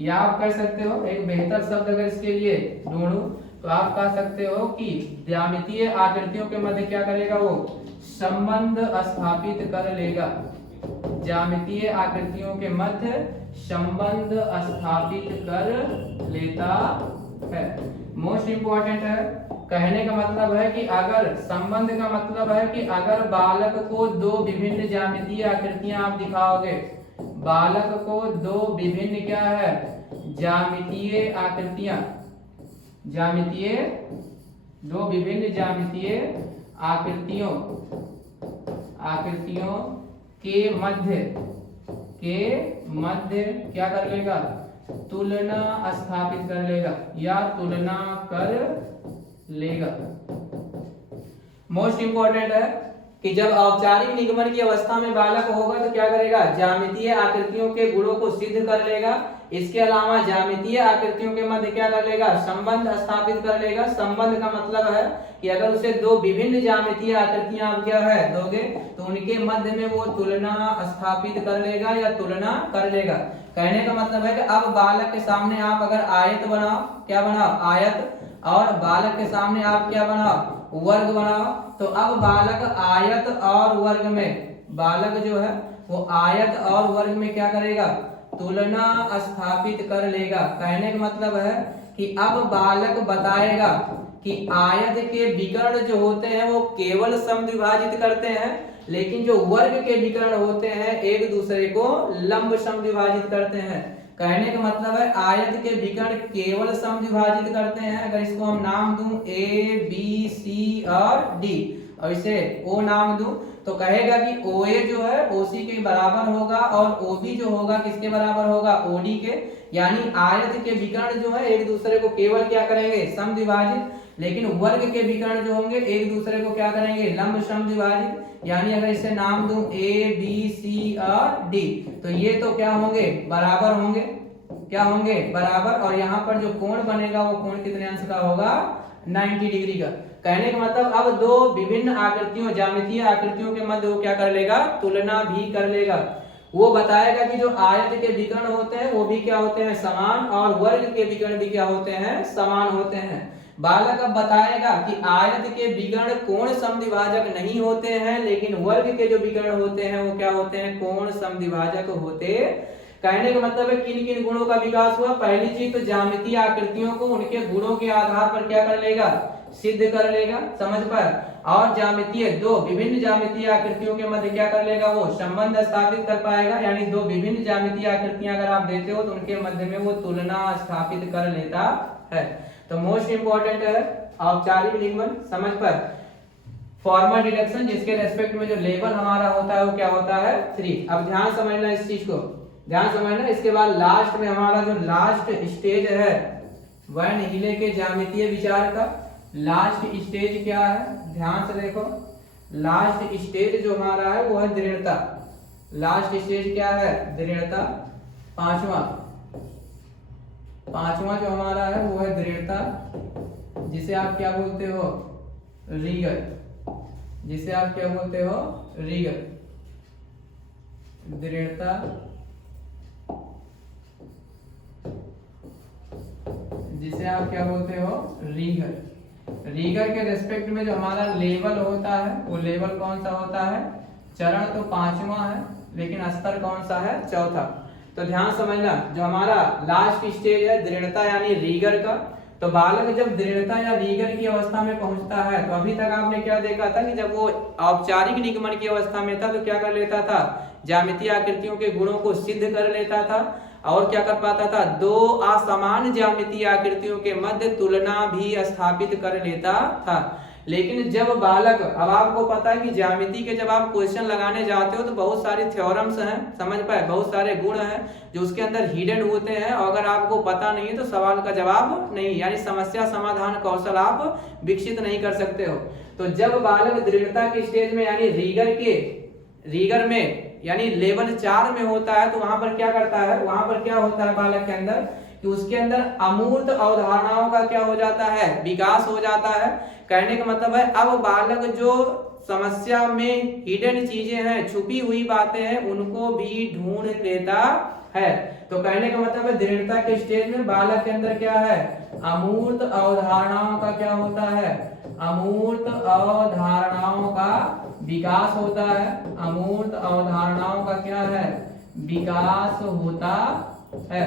या आप कह सकते हो, एक बेहतर शब्द अगर इसके लिए ढूंढूं तो आप कह सकते हो कि ज्यामितीय आकृतियों के मध्य क्या करेगा? वो संबंध स्थापित कर लेगा। ज्यामितीय आकृतियों के मध्य संबंध स्थापित कर लेता है। मोस्ट इंपॉर्टेंट है। कहने का मतलब है कि अगर संबंध का मतलब है कि अगर बालक को दो विभिन्न ज्यामितीय आकृतियां आप दिखाओगे, बालक को दो विभिन्न क्या है? ज्यामितीय आकृतियों के मध्य क्या कर लेगा? तुलना स्थापित कर लेगा या तुलना कर लेगा। मोस्ट इंपॉर्टेंट है कि जब औपचारिक निगमन की अवस्था में बालक होगा तो क्या करेगा? ज्यामितीय आकृतियों के गुणों को सिद्ध कर लेगा। इसके अलावा ज्यामितीय आकृतियों के मध्य क्या कर लेगा? संबंध स्थापित कर लेगा। संबंध का मतलब है कि अगर उसे दो विभिन्न ज्यामितीय आकृतियां आप क्या है दोगे तो उनके मध्य में वो तुलना स्थापित कर लेगा या तुलना कर लेगा। कहने का मतलब है कि अब बालक के सामने आप अगर आयत बनाओ, क्या बनाओ? आयत, और बालक के सामने आप क्या बनाओ? वर्ग बनाओ, तो अब बालक आयत और वर्ग में, बालक जो है वो आयत और वर्ग में क्या करेगा? तुलना स्थापित कर लेगा। कहने का मतलब है कि अब बालक बताएगा कि आयत के विकर्ण जो होते हैं वो केवल समद्विभाजित करते हैं, लेकिन जो वर्ग के विकर्ण होते हैं एक दूसरे को लंब समद्विभाजित करते हैं। कहने का मतलब है आयत के विकर्ण केवल समद्विभाजित करते हैं। अगर इसको हम नाम दूं ए बी सी और डी और इसे ओ नाम दूं तो कहेगा कि OA जो है OC के बराबर होगा और OB जो होगा किसके बराबर होगा? OD के। यानी आयत के विकर्ण जो है एक दूसरे को केवल क्या करेंगे? समद्विभाजित, लेकिन वर्ग के विकर्ण जो होंगे एक दूसरे को क्या करेंगे? लंब समद्विभाजित। यानी अगर इसे नाम दूं A B C और D तो ये तो क्या होंगे? बराबर होंगे। क्या होंगे? बराबर। और यहाँ पर जो कोण बनेगा वो कोण कितने अंश का होगा? 90 डिग्री का। कहने का मतलब अब दो विभिन्न आकृतियों, ज्यामितीय आकृतियों के मध्य वो क्या कर लेगा? तुलना भी कर लेगा। वो बताएगा कि जो आयत के विकर्ण होते हैं वो भी क्या होते हैं? समान, और वर्ग के विकर्ण भी क्या होते हैं? समान होते हैं। बालक अब बताएगा कि आयत के विकर्ण कोण समद्विभाजक नहीं होते हैं, लेकिन वर्ग के जो विकर्ण होते हैं वो क्या होते हैं? कोण समद्विभाजक होते। कहने का मतलब है किन किन गुणों का विकास हुआ? पहली चीज तो ज्यामितीय आकृतियों को उनके गुणों के आधार पर क्या कर लेगा? सिद्ध कर लेगा। समझ पाए? और ज्यामितीय, दो विभिन्न ज्यामितीय आकृतियों के मध्य क्या कर लेगा? वो संबंध स्थापित कर पाएगा। यानी दो विभिन्न ज्यामितीय आकृतियां अगर आप देते हो तो उनके मध्य में वो तुलना स्थापित कर लेता है। तो मोस्ट इंपॉर्टेंट है औपचारिक निगमन। समझ पाए? फॉर्मल डिडक्शन जिसके रेस्पेक्ट में जो लेवल हमारा होता है वो क्या होता है? 3। अब ध्यान समझना इस चीज को, ध्यान समझना। इसके बाद लास्ट में हमारा जो लास्ट स्टेज है वैन हिले के ज्यामितीय विचार का लास्ट स्टेज क्या है? ध्यान से देखो, लास्ट स्टेज जो हमारा है वो है दृढ़ता। लास्ट स्टेज क्या है? दृढ़ता। पांचवा जो हमारा है वो है दृढ़ता, जिसे आप क्या बोलते हो? रीगर। जिसे आप क्या बोलते हो? रीगर। दृढ़ता, जिसे आप क्या बोलते हो? रीगर। रीगर के रेस्पेक्ट में जो हमारा लेवल होता है वो लेवल कौन सा होता है? चरण तो पांचवा है, लेकिन स्तर कौन सा है? चौथा। तो ध्यान समझना, जो हमारा लास्ट स्टेज है दृढ़ता यानी रीगर का, तो बालक जब दृढ़ता या रीगर की अवस्था में पहुंचता है तो अभी तक आपने क्या देखा था कि जब वो औपचारिक निगमन की अवस्था में था तो क्या कर लेता था? ज्यामितीय आकृतियों के गुणों को सिद्ध कर लेता था और क्या कर पाता था? दो असमान ज्यामितीय आकृतियों के मध्य तुलना भी स्थापित कर लेता था। लेकिन जब बालक, अब आपको पता है कि ज्यामिति के जब आप क्वेश्चन लगाने जाते हो तो बहुत सारे थ्योरम्स हैं, समझ पाए, बहुत सारे गुण हैं जो उसके अंदर हिडन होते हैं, और अगर आपको पता नहीं है तो सवाल का जवाब नहीं, यानी समस्या समाधान कौशल आप विकसित नहीं कर सकते हो। तो जब बालक दृढ़ता के स्टेज में यानी रीगर में यानी लेवल 4 में होता है तो वहां पर क्या करता है? वहां पर क्या होता है बालक के अंदर कि उसके अंदर अमूर्त अवधारणाओं का क्या हो जाता है? विकास हो जाता है। कहने का मतलब है अब बालक जो समस्या में हिडन चीजें हैं, छुपी हुई बातें हैं, उनको भी ढूंढ लेता है। तो कहने का मतलब है दृढ़ता के स्टेज में बालक के अंदर क्या है? अमूर्त अवधारणाओं का क्या होता है? अमूर्त अवधारणाओं का विकास होता है। अमूर्त अवधारणाओं का क्या है? विकास होता है।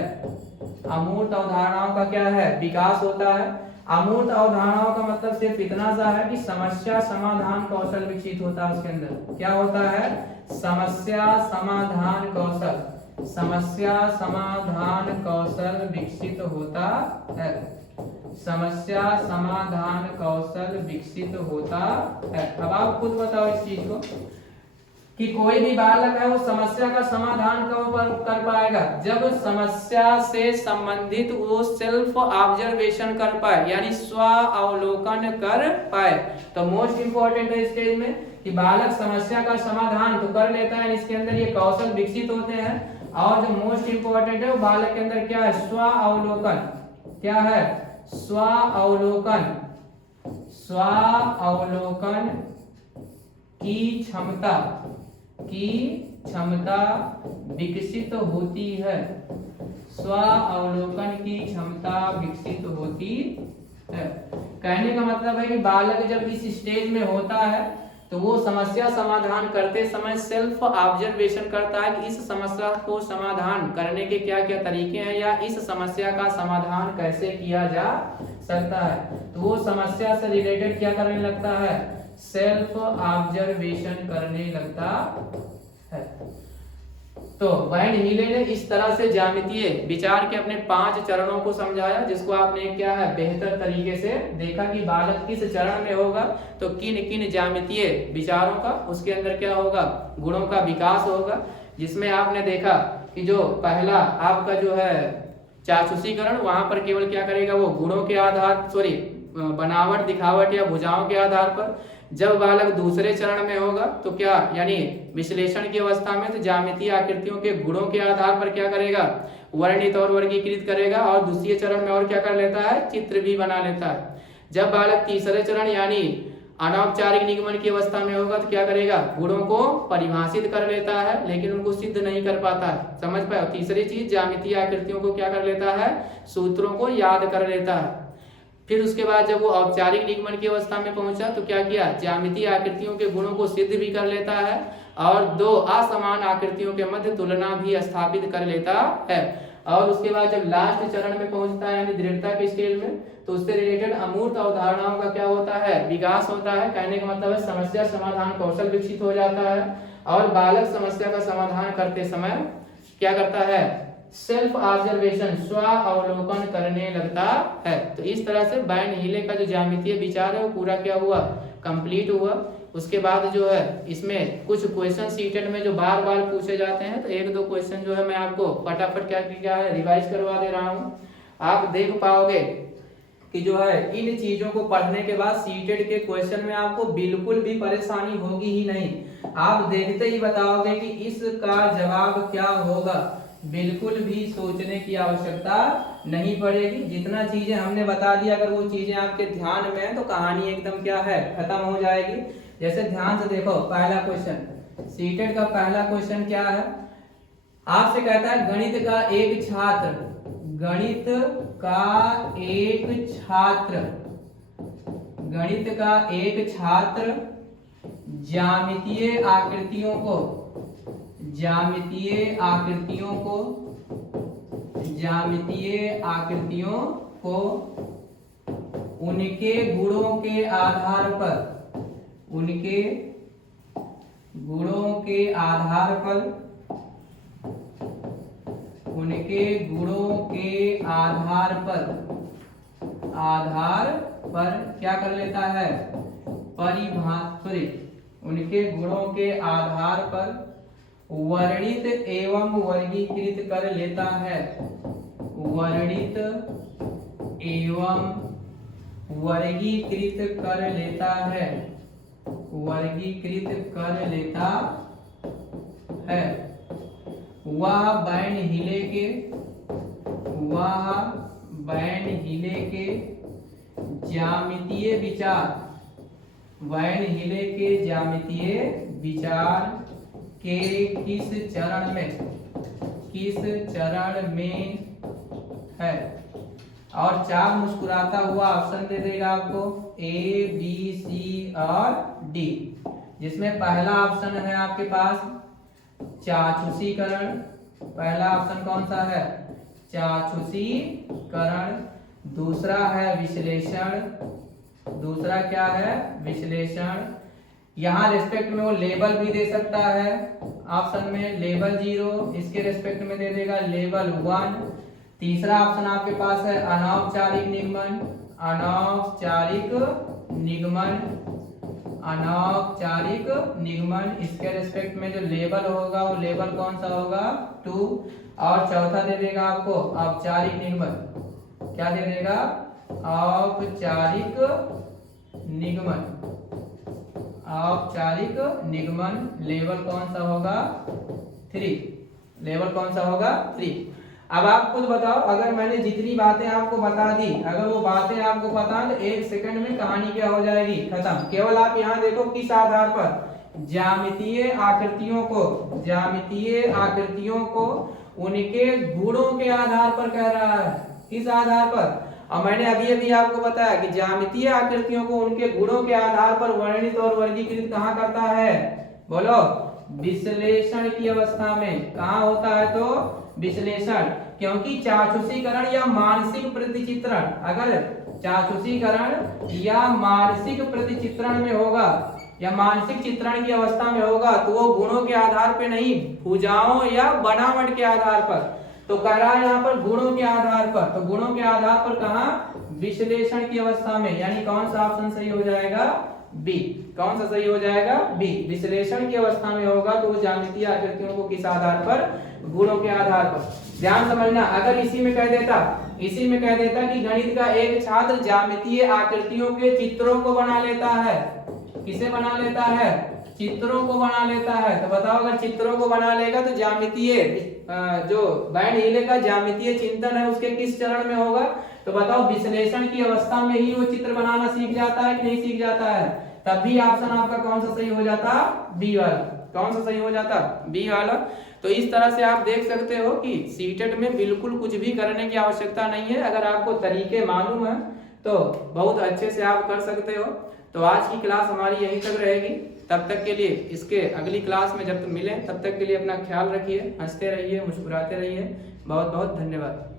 अमूर्त अवधारणाओं का क्या है? विकास होता है। अमूर्त अवधारणाओं का मतलब सिर्फ इतना सा है कि समस्या समाधान कौशल विकसित होता है उसके अंदर। क्या होता है? समस्या समाधान कौशल। समस्या समाधान कौशल विकसित होता है। समस्या समाधान कौशल विकसित होता है। अब आप खुद बताओ इस चीज को कि कोई भी बालक है वो समस्या का समाधान कब कर पाएगा? जब समस्या से संबंधित वो सेल्फ ऑब्जर्वेशन कर पाए, यानी स्व अवलोकन कर पाए। तो मोस्ट इंपॉर्टेंट है स्टेज में कि बालक समस्या का समाधान तो कर लेता है, इसके अंदर ये कौशल विकसित होते हैं। और जो मोस्ट इंपॉर्टेंट है वो बालक के अंदर क्या है? स्व अवलोकन। क्या है? स्व अवलोकन। स्व अवलोकन की क्षमता विकसित होती है। स्व अवलोकन की क्षमता विकसित होती है। कहने का मतलब है कि बालक जब इस स्टेज में होता है तो वो समस्या समाधान करते समय सेल्फ ऑब्जर्वेशन करता है कि इस समस्या को समाधान करने के क्या क्या तरीके हैं या इस समस्या का समाधान कैसे किया जा सकता है। तो वो समस्या से रिलेटेड क्या करने लगता है? सेल्फ ऑब्जर्वेशन करने लगता है। तो वैन हीले ने इस तरह से ज्यामितीय विचार के अपने 5 चरणों को समझाया, जिसको आपने क्या है बेहतर तरीके से देखा कि बालक किस चरण में होगा तो किन किन ज्यामितीय विचारों का उसके अंदर क्या होगा? गुणों का विकास होगा। जिसमें आपने देखा कि जो पहला आपका जो है चाक्षुषीकरण, वहां पर केवल क्या करेगा? वो गुणों के आधार बनावट दिखावट या भुजाओं के आधार पर। जब बालक दूसरे चरण में होगा तो क्या, यानी विश्लेषण की अवस्था में, तो ज्यामितीय आकृतियों के गुणों के आधार पर क्या करेगा? वर्णित और वर्गीकृत करेगा। और दूसरे चरण में और क्या कर लेता है? चित्र भी बना लेता है। जब बालक तीसरे चरण यानी अनौपचारिक निगमन की अवस्था में होगा तो क्या करेगा? गुणों को परिभाषित कर लेता है, लेकिन उनको सिद्ध नहीं कर पाता है। समझ पाए? तीसरी चीज, ज्यामितीय आकृतियों को क्या कर लेता है? सूत्रों को याद कर लेता है। फिर उसके बाद जब वो औपचारिक निगमन की अवस्था में पहुंचा तो क्या किया? ज्यामितीय आकृतियों के गुणों को सिद्ध भी कर लेता है और दो असमान आकृतियों के मध्य तुलना भी स्थापित कर लेता है। और उसके बाद जब लास्ट चरण में पहुंचता है यानी दृढ़ता के स्टेज में, तो उससे रिलेटेड अमूर्त अवधारणाओं का क्या होता है? विकास होता है। कहने का मतलब है समस्या समाधान कौशल विकसित हो जाता है और बालक समस्या का समाधान करते समय क्या करता है? सेल्फ ऑब्जर्वेशन, स्व अवलोकन करने लगता है। तो इस तरह से वैन हीले का जो ज्यामितीय विचार है वो पूरा क्या हुआ? कंप्लीट हुआ। उसके बाद जो है इसमें कुछ क्वेश्चन सीटेड में जो बार बार पूछे जाते हैं, तो एक दो क्वेश्चन जो है मैं आपको फटाफट क्या है रिवाइज करवा दे रहा हूँ। आप देख पाओगे कि जो है इन चीजों को पढ़ने के बाद सीटेट के क्वेश्चन में आपको बिल्कुल भी परेशानी होगी ही नहीं। आप देखते ही बताओगे कि इसका जवाब क्या होगा, बिल्कुल भी सोचने की आवश्यकता नहीं पड़ेगी। जितना चीजें हमने बता दिया, अगर वो चीजें आपके ध्यान में है तो कहानी एकदम क्या है, खत्म हो जाएगी। जैसे ध्यान से देखो, पहला क्वेश्चन, सीटेट का पहला क्वेश्चन क्या है, आपसे कहता है गणित का एक छात्र, गणित का एक छात्र, गणित का एक छात्र ज्यामितीय आकृतियों को, ज्यामितीय आकृतियों को, ज्यामितीय आकृतियों को उनके गुणों के आधार पर, उनके गुणों के आधार पर, उनके गुणों के आधार पर, आधार पर क्या कर लेता है, परिभाषित, उनके गुणों के आधार पर वर्णित एवं वर्गीकृत कर लेता है, वर्णित एवं वर्गीकृत कर लेता है, वर्गीकृत कर लेता है। वह बैंड हिले के, वह बैंड हिले के ज्यामितीय विचार, बैंड हिले के ज्यामितीय विचार के किस चरण में, किस चरण में है। और चार मुस्कुराता हुआ ऑप्शन दे देगा आपको ए, बी, सी और डी, जिसमें पहला ऑप्शन है आपके पास चाक्षुषीकरण, पहला ऑप्शन कौन सा है, चाक्षुषीकरण। दूसरा है विश्लेषण, दूसरा क्या है, विश्लेषण। यहाँ रेस्पेक्ट में वो लेबल भी दे सकता है, ऑप्शन में लेबल 0, इसके रेस्पेक्ट में दे देगा लेबल 1। तीसरा ऑप्शन आपके पास है अनौपचारिक निगमन, अनौपचारिक निगमन, अनौपचारिक निगमन, इसके रेस्पेक्ट में जो लेबल होगा वो लेबल कौन सा होगा, 2। और चौथा दे देगा आपको औपचारिक निगमन, क्या दे देगा, औपचारिक निगमन, औपचारिक निगमन, लेवल कौन सा होगा, 3, लेवल कौन सा होगा, 3। अब आप खुद बताओ, अगर मैंने जितनी बातें आपको बता दी, अगर वो बातें आपको पता है तो 1 सेकंड में कहानी क्या हो जाएगी, खत्म। केवल आप यहाँ देखो किस आधार पर, ज्यामितीय आकृतियों को, ज्यामितीय आकृतियों को उनके गुणों के आधार पर कह रहा है, किस आधार पर। और मैंने अभी अभी आपको बताया कि ज्यामितीय आकृतियों को उनके गुणों के आधार पर वर्णित और वर्गीकृत कहाँ करता है, बोलो, विश्लेषण की अवस्था में। कहाँ होता है तो विश्लेषण, क्योंकि चाक्षुषीकरण या मानसिक प्रतिचित्रण, अगर चाक्षुषीकरण या मानसिक प्रतिचित्रण में होगा या मानसिक चित्रण की अवस्था में होगा तो वो गुणों के आधार पर नहीं, भुजाओं या बनावट के आधार पर। तो कह रहा है यहाँ पर गुणों के आधार पर, तो गुणों के आधार पर कहाँ, विश्लेषण की अवस्था में। यानी कौन सा ऑप्शन सही हो जाएगा, बी। कौन सा सही हो जाएगा, बी। विश्लेषण की अवस्था में होगा तो वो ज्यामितीय आकृतियों को किस आधार पर, गुणों के आधार पर। ध्यान समझना, अगर इसी में कह देता, इसी में कह देता कि गणित का एक छात्र ज्यामितीय आकृतियों के चित्रों को बना लेता है, किसे बना लेता है, चित्रों को बना लेता है, तो बताओ अगर चित्रों को बना लेगा तो ज्यामितीय जो बैंड हिले का ज्यामितीय चिंतन है उसके किस चरण में होगा, तो बताओ विश्लेषण की अवस्था में ही वो चित्र बनाना सीख जाता है कि नहीं सीख जाता है। तब भी ऑप्शन आपका कौन सा सही हो जाता, बी वाला। कौन सा सही हो जाता, बी वाला। तो इस तरह से आप देख सकते हो कि सीटेट में बिल्कुल कुछ भी करने की आवश्यकता नहीं है। अगर आपको तरीके मालूम है तो बहुत अच्छे से आप कर सकते हो। तो आज की क्लास हमारी यहीं तक रहेगी। तब तक के लिए, इसके अगली क्लास में जब मिलें तब तक के लिए अपना ख्याल रखिए, हंसते रहिए, मुस्कुराते रहिए। बहुत बहुत धन्यवाद।